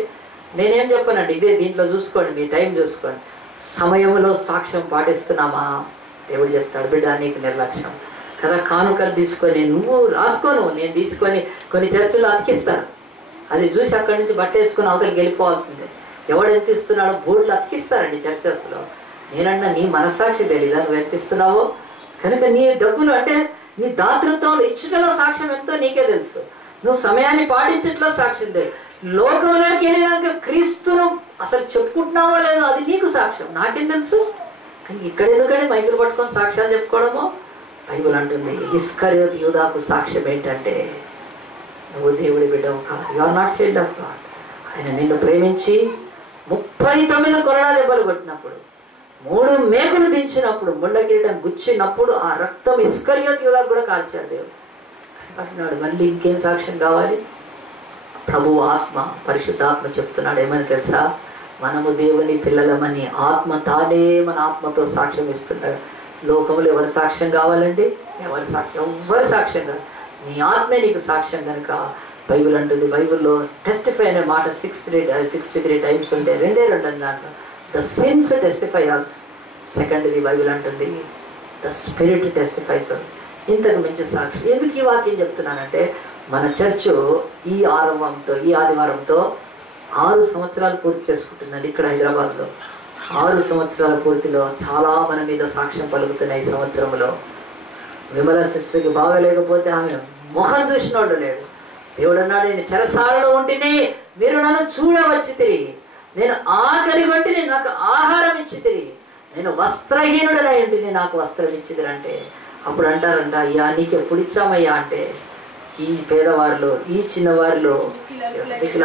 నేనేం చెప్పానండి, ఇదే దీంట్లో చూసుకోండి, మీ టైం చూసుకోండి. సమయంలో సాక్ష్యం పాటిస్తున్నామా? దేవుడు చెప్తాడు, బిడ్డ నీకు నిర్లక్ష్యం కదా. కానుకలు తీసుకొని నువ్వు రాసుకోను, నేను తీసుకొని కొన్ని చర్చలు అతికిస్తాను. అది చూసి అక్కడి నుంచి బట్ట వేసుకొని అవతలికి వెళ్ళిపోవాల్సిందే. ఎవడు ఎంత ఇస్తున్నాడో బోర్డులు అతికిస్తారండి చర్చస్లో. నేనన్నా నీ మనస్సాక్షి తెలీదా నువ్వు ఎంత ఇస్తున్నావో? కనుక నీ డబ్బులు అంటే నీ దాతృత్వంలో ఇచ్చటలో సాక్ష్యం ఎంతో నీకే తెలుసు. నువ్వు సమయాన్ని పాటించట్లో సాక్ష్యం తెలుసు. లోకంలోకి వెళ్ళినాక క్రీస్తును అసలు చెప్పుకుంటున్నావో లేదో అది నీకు సాక్ష్యం, నాకేం తెలుసు. కానీ ఇక్కడ ఎందుకంటే మైకులు పట్టుకొని సాక్ష్యాలు చెప్పుకోవడమో? బైబిల్ అంటుంది ఇస్కరియోతు యూదాకు సాక్ష్యం ఏంటంటే, నువ్వు దేవుడి బిడ్డవు కాదు, you are not child of God. ఆయన నిన్ను ప్రేమించి 39 కొరడా దెబ్బలు కొట్టినప్పుడు, 3 మేకులు దించినప్పుడు, ముళ్ళ కిరీటం గుచ్చినప్పుడు ఆ రక్తం ఇస్కరియోతు యూదాకు కూడా కాల్చాడు దేవుడు అంటున్నాడు. మళ్ళీ ఇంకేం సాక్ష్యం కావాలి? ప్రభు ఆత్మ, పరిశుద్ధాత్మ చెప్తున్నాడు ఏమని తెలుసా? మనము దేవుని పిల్లలమని ఆత్మ తానే మన ఆత్మతో సాక్ష్యం ఇస్తుండగా లోకంలో ఎవరి సాక్ష్యం కావాలండి? ఎవరి సాక్ష్యం కాదు, నీ ఆత్మే నీకు సాక్ష్యం. కనుక బైబిల్ అంటుంది, బైబిల్లో టెస్టిఫై అనే మాట 63 టైమ్స్ ఉంటే 2 అన్న దాంట్లో ద సిన్స్ టెస్టిఫై అస్. సెకండ్ది బైబిల్ అంటుంది ద స్పిరిట్ టెస్టిఫైస్ అస్. ఇంతకు మించి సాక్షి. ఎందుకు ఈ వాక్యం చెప్తున్నానంటే, మన చర్చ్ ఈ ఆదివారంతో 6 సంవత్సరాలు పూర్తి చేసుకుంటుందండి. ఇక్కడ హైదరాబాద్లో 6 సంవత్సరాల పూర్తిలో చాలా మన మీద సాక్ష్యం పలుకుతున్నాయి. ఈ సంవత్సరంలో విమల సిస్టర్కి బాగలేకపోతే ఆమె ముఖం చూసినోడు లేడు. దేవుడు అన్నాడు, నేను చెరసాలలో ఉంటిని, మీరు నన్ను చూడవచ్చి తిరిగి, నేను ఆకలి బట్టి నేను నాకు ఆహారం ఇచ్చి తిరిగి, నేను వస్త్రహీనుడనై ఉంటిని, నాకు వస్త్రం ఇచ్చిదిరు అంటే అప్పుడు అంటారంట, అయ్యా నీకు ఎప్పుడు ఇచ్చామయ్యా అంటే, ఈ పేదవారిలో ఈ చిన్నవారిలో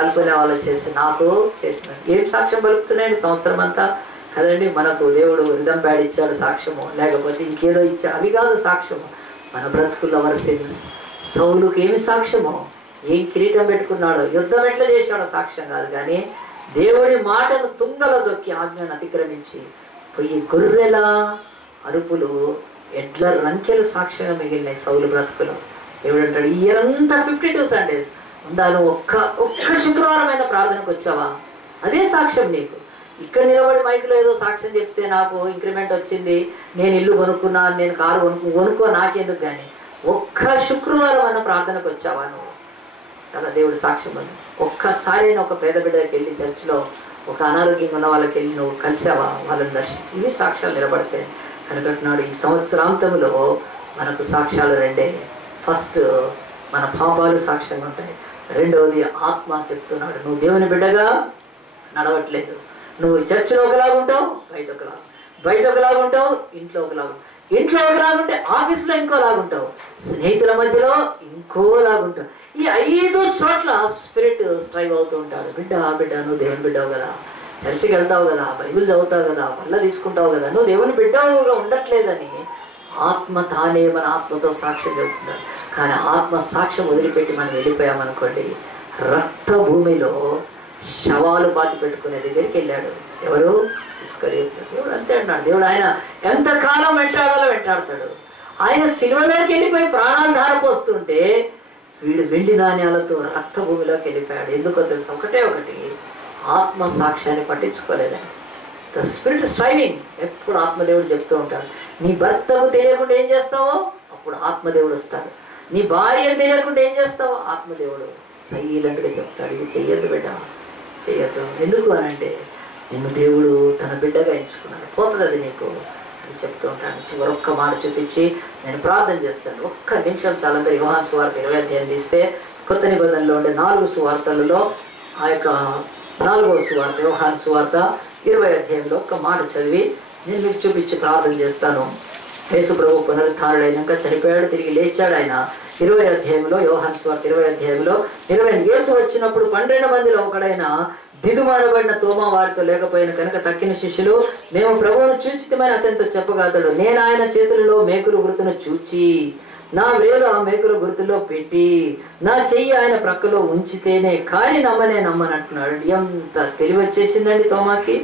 అల్పనే వాళ్ళు చేసి నాకు చేసిన ఏం సాక్ష్యం పలుకుతున్నాయండి సంవత్సరం అంతా కదండి. మనకు దేవుడు రిధం ప్యాడ్ ఇచ్చాడు సాక్ష్యము, లేకపోతే ఇంకేదో ఇచ్చాడు, అవి కాదు సాక్ష్యము. మన బ్రతుకుల్లో అవర్ సిన్స్. సౌలుకి ఏమి సాక్ష్యమో, ఏం కిరీటం పెట్టుకున్నాడో, యుద్ధం ఎట్లా చేసినాడో సాక్ష్యం కాదు. కానీ దేవుడి మాటను తుంగలో దొక్కి ఆజ్ఞను అతిక్రమించి పోయి గొర్రెల అరుపులు, ఎడ్ల రంకెలు సాక్ష్యంగా మిగిలినాయి సౌలు బ్రతుకులో. దేవుడు అంటాడు, ఈ ఇయర్ అంతా 52 సండేస్ ఉండాలి, ఒక్క శుక్రవారం అయినా ప్రార్థనకు వచ్చావా? అదే సాక్ష్యం నీకు. ఇక్కడ నిలబడి మైకులో ఏదో సాక్ష్యం చెప్తే నాకు ఇంక్రిమెంట్ వచ్చింది, నేను ఇల్లు కొనుక్కున్నాను, నేను కారు కొనుక్కో నాకెందుకు, కానీ ఒక్క శుక్రవారం అన్న ప్రార్థనకు వచ్చావా నువ్వు కదా? దేవుడు సాక్ష్యం అని. ఒక్కసారి ఒక పేద బిడ్డకి వెళ్ళి చర్చిలో ఒక అనారోగ్యంగా ఉన్న వాళ్ళకి వెళ్ళి నువ్వు కలిసావా? వాళ్ళని దర్శించి ఇవి సాక్ష్యాలు నిలబడతాయి. కనుకంటున్నాడు, ఈ సంవత్సరాంతంలో మనకు సాక్ష్యాలు 2. ఫస్ట్ మన పాపాలు సాక్ష్యంగా ఉంటాయి, రెండవది ఆత్మ చెప్తున్నాడు, నువ్వు దేవుని బిడ్డగా నడవట్లేదు. నువ్వు చర్చిలో ఒకలాగుంటావు, బయట ఒకలాగుంటావు, ఇంట్లో ఒకలాగుంటే ఆఫీస్లో ఇంకోలాగుంటావు, స్నేహితుల మధ్యలో ఇంకోలాగుంటావు. ఈ 5 చోట్ల స్పిరిట్ స్ట్రైవ్ అవుతూ ఉంటాడు. బిడ్డ నువ్వు దేవుని బిడ్డవు కదా, చర్చికి వెళ్తావు కదా, బైబిల్ చదువుతావు కదా, పళ్ళ తీసుకుంటావు కదా, నువ్వు దేవుని బిడ్డవుగా ఉండట్లేదని ఆత్మ తానే మన ఆత్మతో సాక్ష్యం చెబుతున్నాడు. కానీ ఆత్మ సాక్ష్యం వదిలిపెట్టి మనం వెళ్ళిపోయామనుకోండి, రక్త భూమిలో శవాలు బాతి పెట్టుకునే దగ్గరికి వెళ్ళాడు. ఎవరు? ఇస్కరియోతు. దేవుడు అంతే అన్నాడు. దేవుడు ఆయన ఎంతకాలం వెంటాడతాడు. ఆయన సిలువలోకి వెళ్ళిపోయి ప్రాణాలు ధారపోస్తుంటే వీడు వెండి నాణ్యాలతో రక్త భూమిలోకి వెళ్ళిపోయాడు. ఎందుకో తెలుసు, ఒకటి ఆత్మ సాక్ష్యాన్ని పట్టించుకోలేదని. The spirit striving. ఎప్పుడు ఆత్మదేవుడు చెప్తూ ఉంటాడు, నీ భర్తకు తెలియకుండా ఏం చేస్తావో అప్పుడు ఆత్మదేవుడు వస్తాడు. నీ భార్యకు తెలియకుండా ఏం చేస్తావో ఆత్మదేవుడు సైలెంట్గా చెప్తాడు, ఇది చెయ్యొద్దు బిడ్డ, చెయ్యొద్దు. ఎందుకు అని అంటే నిన్ను దేవుడు తన బిడ్డగా ఎంచుకున్నాడు, పోతుంది అది నీకు అని చెప్తూ ఉంటాను. చివరి ఒక్క మాట చూపించి నేను ప్రార్థన చేస్తాను. ఒక్క నిమిషం చాలంతా. యోహాను సువార్త 20వ అధ్యాయం తీస్తే కొత్త నిబంధనలో ఉండే 4 సువార్తలలో ఆ యొక్క 4వ సువార్త, యోహాను సువార్త 20వ అధ్యాయంలో ఒక్క మాట చదివి నేను మీకు చూపించి ప్రార్థన చేస్తాను. యేసు ప్రభు పునరుత్థానుడైనాక చనిపోయాడు, తిరిగి లేచాడు. ఆయన 20వ అధ్యాయంలో, యోహాను సువార్త 20వ అధ్యాయంలో 20 యేసు వచ్చినప్పుడు 12 మందిలో ఒకడైన దిదుమారబడిన తోమా వారితో లేకపోయిన కనుక తక్కిన శిష్యులు మేము ప్రభువును చూచితమని అతనితో చెప్పగలడు. నేను ఆయన చేతులలో మేకులు గుర్తును చూచి నా వేలు ఆ మేకుల గుర్తులో పెట్టి నా చెయ్యి ఆయన ప్రక్కలో ఉంచితేనే కానీ నమ్మనంటున్నాడు. ఎంత తెలివి వచ్చేసిందండి తోమాకి.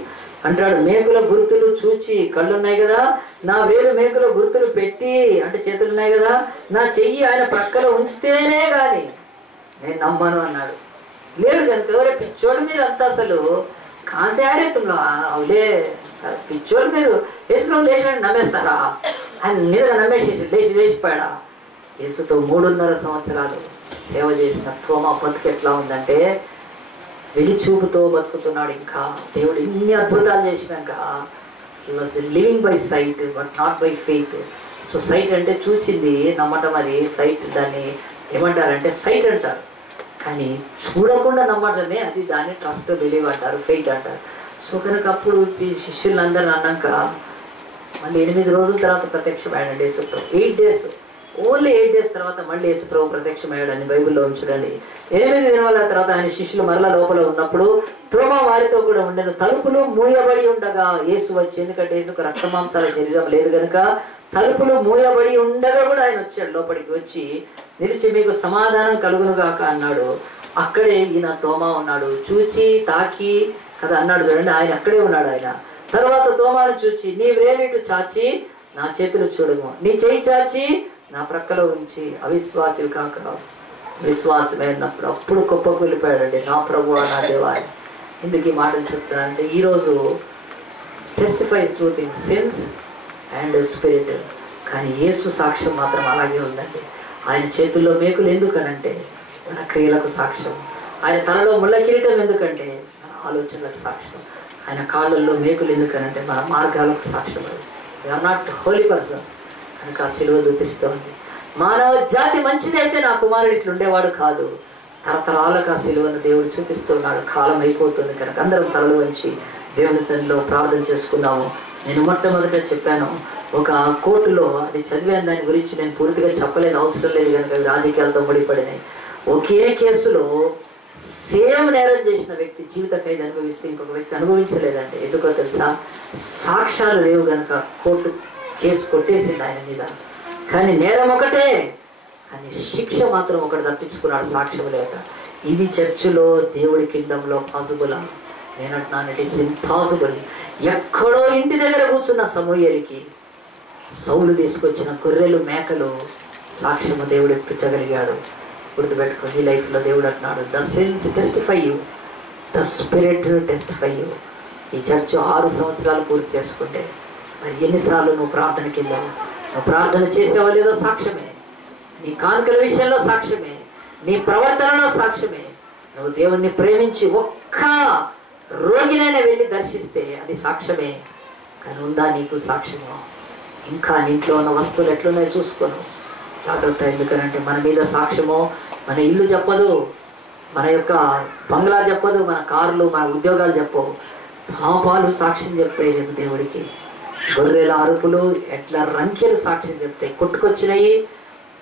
అంటాడు, మేకుల గుర్తులు చూచి, కళ్ళున్నాయి కదా, నా వేలు మేకుల గుర్తులు పెట్టి అంటే చేతులు ఉన్నాయి కదా, నా చెయ్యి ఆయన ప్రక్కలో ఉంచితేనే కానీ నేను నమ్మను అన్నాడు. లేడు కనుక ఎవరే పిచ్చోళ్ళు మీరు అంతా, అసలు కాన్సారితంలో అవులే పిచ్చోళ్ళు మీరు, యేసులో లేచినట్టు నమ్మేస్తారా? ఆయన నిజంగా నమ్మేసేసి లేచిపోయాడా? యేసుతో 3.5 సంవత్సరాలు సేవ చేసిన తోమా బతుకు ఎట్లా ఉందంటే వెలిచూపుతో బతుకుతున్నాడు. ఇంకా దేవుడు ఇన్ని అద్భుతాలు చేసినాక he was living by sight but not by faith. So sight అంటే చూసింది నమ్మటం, అది సైట్. దాన్ని ఏమంటారంటే సైట్ అంటారు, కానీ చూడకుండా నమ్మటమే అది, దాన్ని ట్రస్ట్ బిలీవ్ అంటారు, ఫెయిత్ అంటారు. సో కనుక అప్పుడు శిష్యులందరూ అన్నాక మళ్ళీ 8 రోజుల తర్వాత ప్రత్యక్షమయ్యాడు యేసుప్రభు. 8 days, ఓన్లీ 8 days తర్వాత మళ్ళీ యేసుప్రభు ప్రత్యక్షమయ్యాడని బైబిల్లో చూడండి. 8 దినాల తర్వాత ఆయన శిష్యులు మరలా లోపల ఉన్నప్పుడు తోమా వారితో కూడా ఉండెను. తలుపులు మూయబడి ఉండగా యేసు వచ్చి, ఎందుకంటే యేసుకు రక్తమాంసాల శరీరం లేదు కనుక తలుపులు మూయబడి ఉండగా కూడా ఆయన వచ్చాడు. లోపలికి వచ్చి నిలిచి మీకు సమాధానం కలుగును గాక అన్నాడు. అక్కడే ఈయన తోమా ఉన్నాడు. చూచి తాకి కదా అన్నాడు చూడండి, ఆయన అక్కడే ఉన్నాడు. ఆయన తర్వాత తోమాను చూచి నీ వ్రేలిటు చాచి నా చేతులు చూడము, నీ చేయి చాచి నా ప్రక్కలో ఉంచి అవిశ్వాసులు కాక విశ్వాసమైనప్పుడు అప్పుడు గొప్పకు వెళ్ళిపోయాడండి. నా ప్రభువా నా దేవా. ఎందుకు ఈ మాటలు చెప్తానంటే ఈరోజు టెస్టిఫైస్ 2 things, సెన్స్ అండ్ స్పిరిట్. కానీ యేసు సాక్ష్యం మాత్రం అలాగే ఉందండి. ఆయన చేతుల్లో మేకులు ఎందుకనంటే మన క్రియలకు సాక్ష్యం. ఆయన తనలో ముళ్ళ కిరీటం ఎందుకంటే మన ఆలోచనలకు సాక్ష్యం. ఆయన కాళ్ళల్లో మేకులు ఎందుకనంటే మన మార్గాలకు సాక్ష్యం. We are not holy persons కనుక ఆ సిలువ చూపిస్తోంది. మానవ జాతి మంచిదైతే నా కుమారుడు ఇట్లుండేవాడు కాదు. తరతరాలకు ఆ సిలువను దేవుడు చూపిస్తున్నాడు. కాలం అయిపోతుంది కనుక అందరం తలలు వంచి దేవుని సన్నిధిలో ప్రార్థన చేసుకుందాము. నేను మొట్టమొదట చెప్పాను, ఒక కోర్టులో అది చదివాను, దాని గురించి నేను పూర్తిగా చెప్పలేదు, అవసరం లేదు కనుక అవి రాజకీయాలతో ముడిపడినాయి. ఒకే కేసులో సేమ్ నేరం చేసిన వ్యక్తి జీవిత ఖైదు అనుభవిస్తే ఇంకొక వ్యక్తి అనుభవించలేదండి. ఎందుకో తెలుసా? సాక్ష్యాలు లేవు కనుక కోర్టు కేసు కొట్టేసింది ఆయన మీద. కానీ నేరం ఒకటే, కానీ శిక్ష మాత్రం ఒకటి తప్పించుకున్నాడు సాక్ష్యం లేక. ఇది చర్చిలో దేవుడి కింగ్డంలో పాసిబులా? నేనంటున్నాను, ఇట్ ఈస్ ఇంపాసిబుల్. ఎక్కడో ఇంటి దగ్గర కూర్చున్న సమూయేలుకి సౌలు తీసుకొచ్చిన గొర్రెలు మేకలు సాక్ష్యము దేవుడు ఇప్పించగలిగాడు. గుర్తుపెట్టుకో, ఈ లైఫ్లో దేవుడు అంటున్నాడు, the sense testify you, the spirit testify you. ఈ చర్చ్ 6 సంవత్సరాలు పూర్తి చేసుకుంటే మరి ఎన్నిసార్లు నువ్వు ప్రార్థనకి వెళ్ళావు? నువ్వు ప్రార్థన చేసేవా లేదో సాక్ష్యమే. నీ కానుకల విషయంలో సాక్ష్యమే, నీ ప్రవర్తనలో సాక్ష్యమే. నువ్వు దేవుణ్ణి ప్రేమించి ఒక్క రోగినైనా వెళ్ళి దర్శిస్తే అది సాక్ష్యమే. కానీ ఉందా నీకు సాక్ష్యము? ఇంకా నీ ఇంట్లో ఉన్న వస్తువులు ఎట్లున్నాయో చూసుకోను, జాగ్రత్త. ఎందుకనంటే మన మీద సాక్ష్యమో మన ఇల్లు చెప్పదు, మన యొక్క బంగ్లా చెప్పదు, మన కార్లు, మన ఉద్యోగాలు చెప్పవు. పాపాలు సాక్ష్యం చెప్తాయి రేపు దేవుడికి. గొర్రెల అరుపులు ఎట్లా రంకెలు సాక్ష్యం చెప్తాయి. కొట్టుకొచ్చినవి,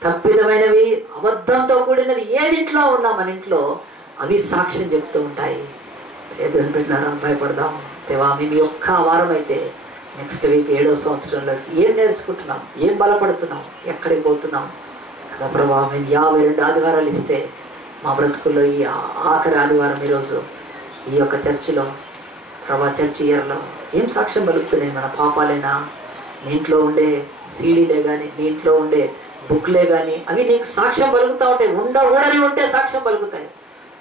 తప్పిదమైనవి, అబద్ధంతో కూడినది ఏదింట్లో ఉన్నా మన ఇంట్లో అవి సాక్ష్యం చెప్తూ ఉంటాయి. ఏదో పెట్టినారా, భయపడదాం. దేవా, మేము ఒక్క వారం అయితే నెక్స్ట్ వీక్ 7వ సంవత్సరంలోకి ఏం నేర్చుకుంటున్నాం, ఏం బలపడుతున్నాం, ఎక్కడికి పోతున్నాం కదా ప్రభా. మేము 52 ఆదివారాలు ఇస్తే మా బ్రతుకుల్లో ఈ ఆఖరి ఆదివారం ఈరోజు ఈ యొక్క చర్చిలో ప్రభా, చర్చ్ ఇయర్లో ఏం సాక్ష్యం పలుకుతున్నాయి? మన పాపాలేనా? నీ ఇంట్లో ఉండే సీడీలే కానీ, నీ ఇంట్లో ఉండే బుక్లే కానీ అవి నీకు సాక్ష్యం పలుకుతూ ఉంటాయి. ఊడని ఉంటే సాక్ష్యం పలుకుతాయి.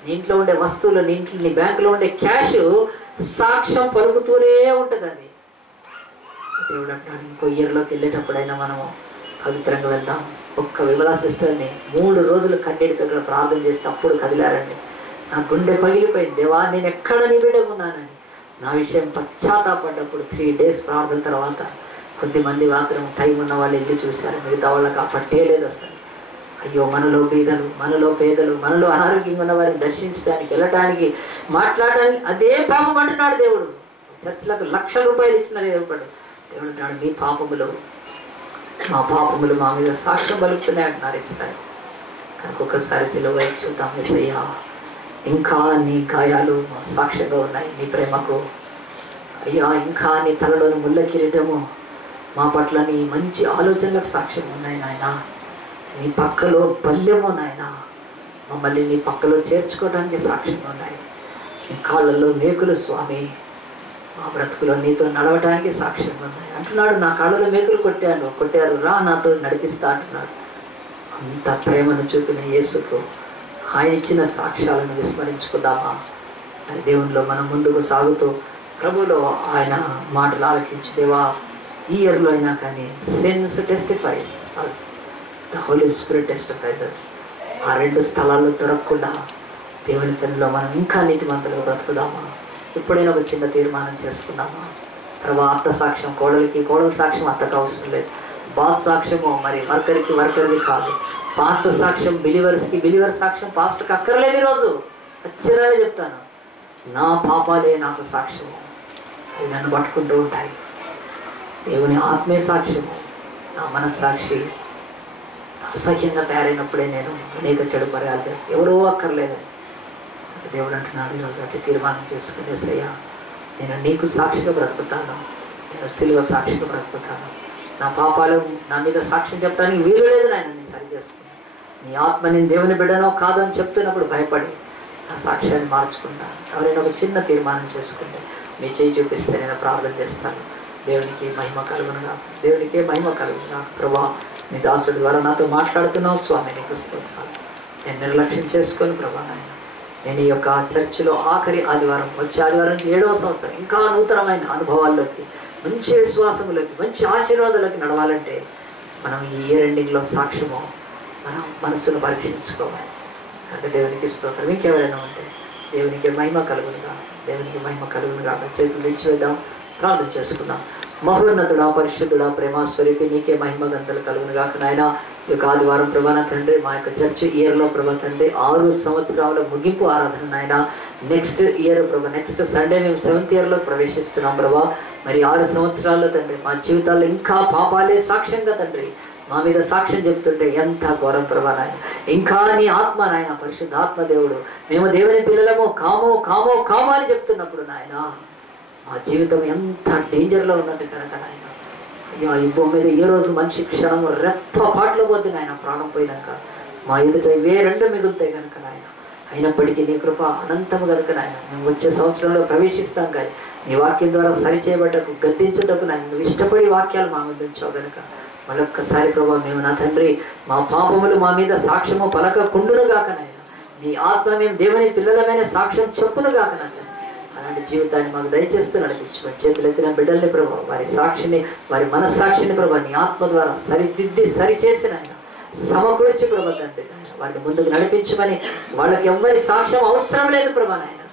నీ ఇంట్లో ఉండే వస్తువులు, నీ బ్యాంకులో ఉండే క్యాష్ సాక్ష్యం పలుకుతూనే ఉంటుంది. అది దేవుడు అంటున్నాడు, ఇంకో ఇయర్లోకి వెళ్ళేటప్పుడైనా మనము పవిత్రంగా వెళ్దాం. ఒక్క విమలా సిస్టర్ని 3 రోజులు కన్నీటితో ఇక్కడ ప్రార్థన చేస్తే అప్పుడు కదిలారండి. నా గుండె పగిలిపోయింది. దేవా, నేను ఎక్కడ నీ బిడ్డగా ఉన్నానని నా విషయం పశ్చాత్తాపడ్డప్పుడు 3 డేస్ ప్రార్థన తర్వాత కొద్దిమంది మాత్రం టైం ఉన్న వాళ్ళు వెళ్ళి చూశారు. మిగతా వాళ్ళకి ఆ పట్టే లేదు అసలు. అయ్యో, మనలో బీదలు, మనలో పేదలు, మనలో అనారోగ్యంగా ఉన్న వారిని దర్శించడానికి, వెళ్ళటానికి, మాట్లాడటానికి అదే పాపం అంటున్నాడు దేవుడు. చర్చలకు లక్షల రూపాయలు ఇచ్చిన దేవుడు అంటున్నాడు, మీ పాపములు, మా పాపములు మా మీద సాక్ష్యం పలుకుతున్నాయి అంటున్నారు. ఇస్తారు కనుక ఒక్కసారి సిలువ చూద్దాం. యేసయ్యా, ఇంకా నీ గాయాలు సాక్ష్యంగా ఉన్నాయి నీ ప్రేమకు. అయ్యా, ఇంకా నీ తలలోని ముళ్ళ కిరీటము మా పట్ల నీ మంచి ఆలోచనలకు సాక్ష్యం ఉన్నాయి నాయన. నీ పక్కలో బల్యము నాయన, మమ్మల్ని నీ పక్కలో చేర్చుకోవడానికి సాక్ష్యంగా ఉన్నాయి. నీ కాళ్ళల్లో మేకులు స్వామి, మా బ్రతుకులో నీతో నడవటానికి సాక్ష్యంగా ఉన్నాయి అంటున్నాడు. నా కాళ్ళలో మేకులు కొట్టారు, రా నాతో నడిపిస్తా అంటున్నాడు. అంత ప్రేమను చూపిన యేసుకు ఆయన ఇచ్చిన సాక్ష్యాలను విస్మరించుకుందామా? అని దేవునిలో మనం ముందుకు సాగుతూ ప్రభులో ఆయన మాటలు ఆలకించి, దేవా, ఈ ఇయర్లో అయినా కానీ sense testifies us, the holy spirit testifies us. ఆ 2 స్థలాల్లో దొరకకుండా దేవుని సన్నిధిలో మనం ఇంకా నీతిమంతులుగా బ్రతుకుదామా? ఎప్పుడైనా ఒక చిన్న తీర్మానం చేసుకుందామా? ప్రభా, అత్త సాక్ష్యం కోడలికి, కోడల సాక్ష్యం అత్తకు అవసరం లేదు. బాస్ సాక్ష్యము మరి వర్కర్ది కాదు. పాస్టర్ సాక్ష్యం బిలీవర్స్కి, బిలీవర్ సాక్ష్యం పాస్టర్కి అక్కర్లేదు. ఈరోజు ఖచ్చితంగా చెప్తాను, నా పాపాలే నాకు సాక్ష్యము, అవి నన్ను పట్టుకుంటూ ఉంటాయి. దేవుని ఆత్మీయ సాక్ష్యము నా మనస్సాక్షి అసహ్యంగా తయారైనప్పుడే నేను అనేక చెడు పర్యాలు చేస్తాను. ఎవరో అక్కర్లేదని దేవుడు అంటున్నాడు. ఈరోజు అట్టి తీర్మానం చేసుకుని, యేసయ్యా, నేను నీకు సాక్షిగా బ్రతుకుతాను, నేను సిలువ సాక్షిగా బ్రతుకుతాను. నా పాపాలు నా మీద సాక్ష్యం చెప్పడానికి వీలు లేదు నాయన, నేను సరి చేసుకున్నాను. నీ ఆత్మ నేను దేవుని బిడ్డనో కాదో అని చెప్తున్నప్పుడు భయపడి నా సాక్ష్యాన్ని మార్చుకుంటాను. ఎవరైనా ఒక చిన్న తీర్మానం చేసుకుంటే మీ చేయి చూపిస్తే నేను ప్రార్థన చేస్తాను. దేవునికి మహిమ కలుగునుగా, దేవునికే మహిమ కలుగునుగా. ప్రభా, నీ దాసుడి ద్వారా నాతో మాట్లాడుతున్నావు స్వామి, నీకు స్తోత్రాలు. నేను నిర్లక్ష్యం చేసుకొని ప్రభా నాయన, నేను ఈ యొక్క చర్చిలో ఆఖరి ఆదివారం, వచ్చే ఆదివారం 7వ సంవత్సరం ఇంకా నూతనమైన అనుభవాల్లోకి, మంచి విశ్వాసంలోకి, మంచి ఆశీర్వాదాలకి నడవాలంటే మనం ఈ ఇయర్ ఎండింగ్లో సాక్ష్యము మనం మనస్సును పరీక్షించుకోవాలి. అంటే దేవునికి స్తోత్రం. ఇంకెవరైనా ఉంటే దేవునికి మహిమ కలుగునుగా, దేవునికి మహిమ కలుగునుగా. చేతులు దించివేద్దాం, ప్రార్థన చేసుకుందాం. మహోన్నతుడా, పరిశుద్ధుడా, ప్రేమాస్వరూపి, నీకే మహిమ గంతలు కలుగునుగా. నాయన, ఈ యొక్క ఆదివారం ప్రభా నా తండ్రి, మా యొక్క చర్చ్ ఇయర్లో ప్రభా తండ్రి 6 సంవత్సరాల ముగింపు ఆరాధన నాయన. నెక్స్ట్ ఇయర్ ప్రభా, నెక్స్ట్ సండే మేము 7th ఇయర్లో ప్రవేశిస్తున్నాం ప్రభా. మరి 6 సంవత్సరాల్లో తండ్రి మా జీవితాల్లో ఇంకా పాపాలే సాక్ష్యంగా తండ్రి మా మీద సాక్ష్యం చెప్తుంటే ఎంత ఘోరం ప్రభా నాయన. ఇంకా నీ ఆత్మ నాయన, పరిశుద్ధ ఆత్మ దేవుడు, మేము దేవుని పిల్లలము కామో కామో కామో అని చెప్తున్నప్పుడు నాయన మా జీవితం ఎంత డేంజర్లో ఉన్నట్టు కనుక నాయన. అయ్యా, ఈ భూమి మీద ఏ రోజు మనిషి క్షణము రెప్పపాట్లో పోద్ది నాయన. ప్రాణం పోయినాక మా ఎదుట ఇవే 2 మిగులుతాయి కనుక నాయన. అయినప్పటికీ నీ కృప అనంతము కనుక నాయన మేము వచ్చే సంవత్సరంలో ప్రవేశిస్తాం. కానీ నీ వాక్యం ద్వారా సరిచేయబడ్డకు, గద్దించుటకు నాయన నువ్వు ఇష్టపడి వాక్యాలు మా ముందుంచావు కనుక మరొక్కసారి ప్రభా, మేము నా తండ్రి మా పాపములు మా మీద సాక్ష్యము పలకకుండునుగాక నాయన. నీ ఆత్మ మేము దేవుని పిల్లలమైన సాక్ష్యం చెప్పునుగాక నాయన. అలాంటి జీవితాన్ని మాకు దయచేస్తూ నడిపించుకోండి. చేతులు ఎత్తిన బిడ్డల్ని ప్రభావ, వారి సాక్షిని, వారి మనస్సాక్షిని ప్రభావ నీ ఆత్మ ద్వారా సరిదిద్ది సరిచేసిన సమకూర్చి ప్రభా తండ్రి వారిని ముందుకు నడిపించమని. వాళ్ళకి ఎవరి సాక్ష్యం అవసరం లేదు ప్రభా నాయన.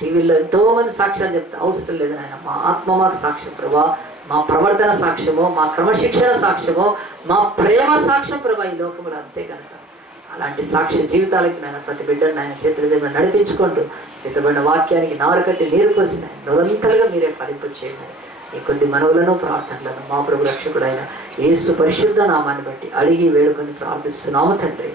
టీవీలో ఎంతో మంది సాక్ష్యాలు చెప్తే అవసరం లేదు నాయన. మా ఆత్మ మాకు సాక్ష్యం ప్రభా, మా ప్రవర్తన సాక్ష్యమో, మా క్రమశిక్షణ సాక్ష్యమో, మా ప్రేమ సాక్ష్యం ప్రభా ఈ లోకంలో అంతే కనుక అలాంటి సాక్ష్య జీవితాలకి నాయన ప్రతి బిడ్డను నాయన చేతుల దగ్గర నడిపించుకుంటూ ఎత్తబడిన వాక్యానికి నారు కట్టి నీరు పోసిన నిరంతరంగా మీరే ఫలింపు చేయండి. ఈ కొద్ది మనవులను ప్రార్థనలను మా ప్రభు రక్షకుడైన యేసు పరిశుద్ధ నామాన్ని బట్టి అడిగి వేడుకొని ప్రార్థిస్తున్నాము తండ్రి.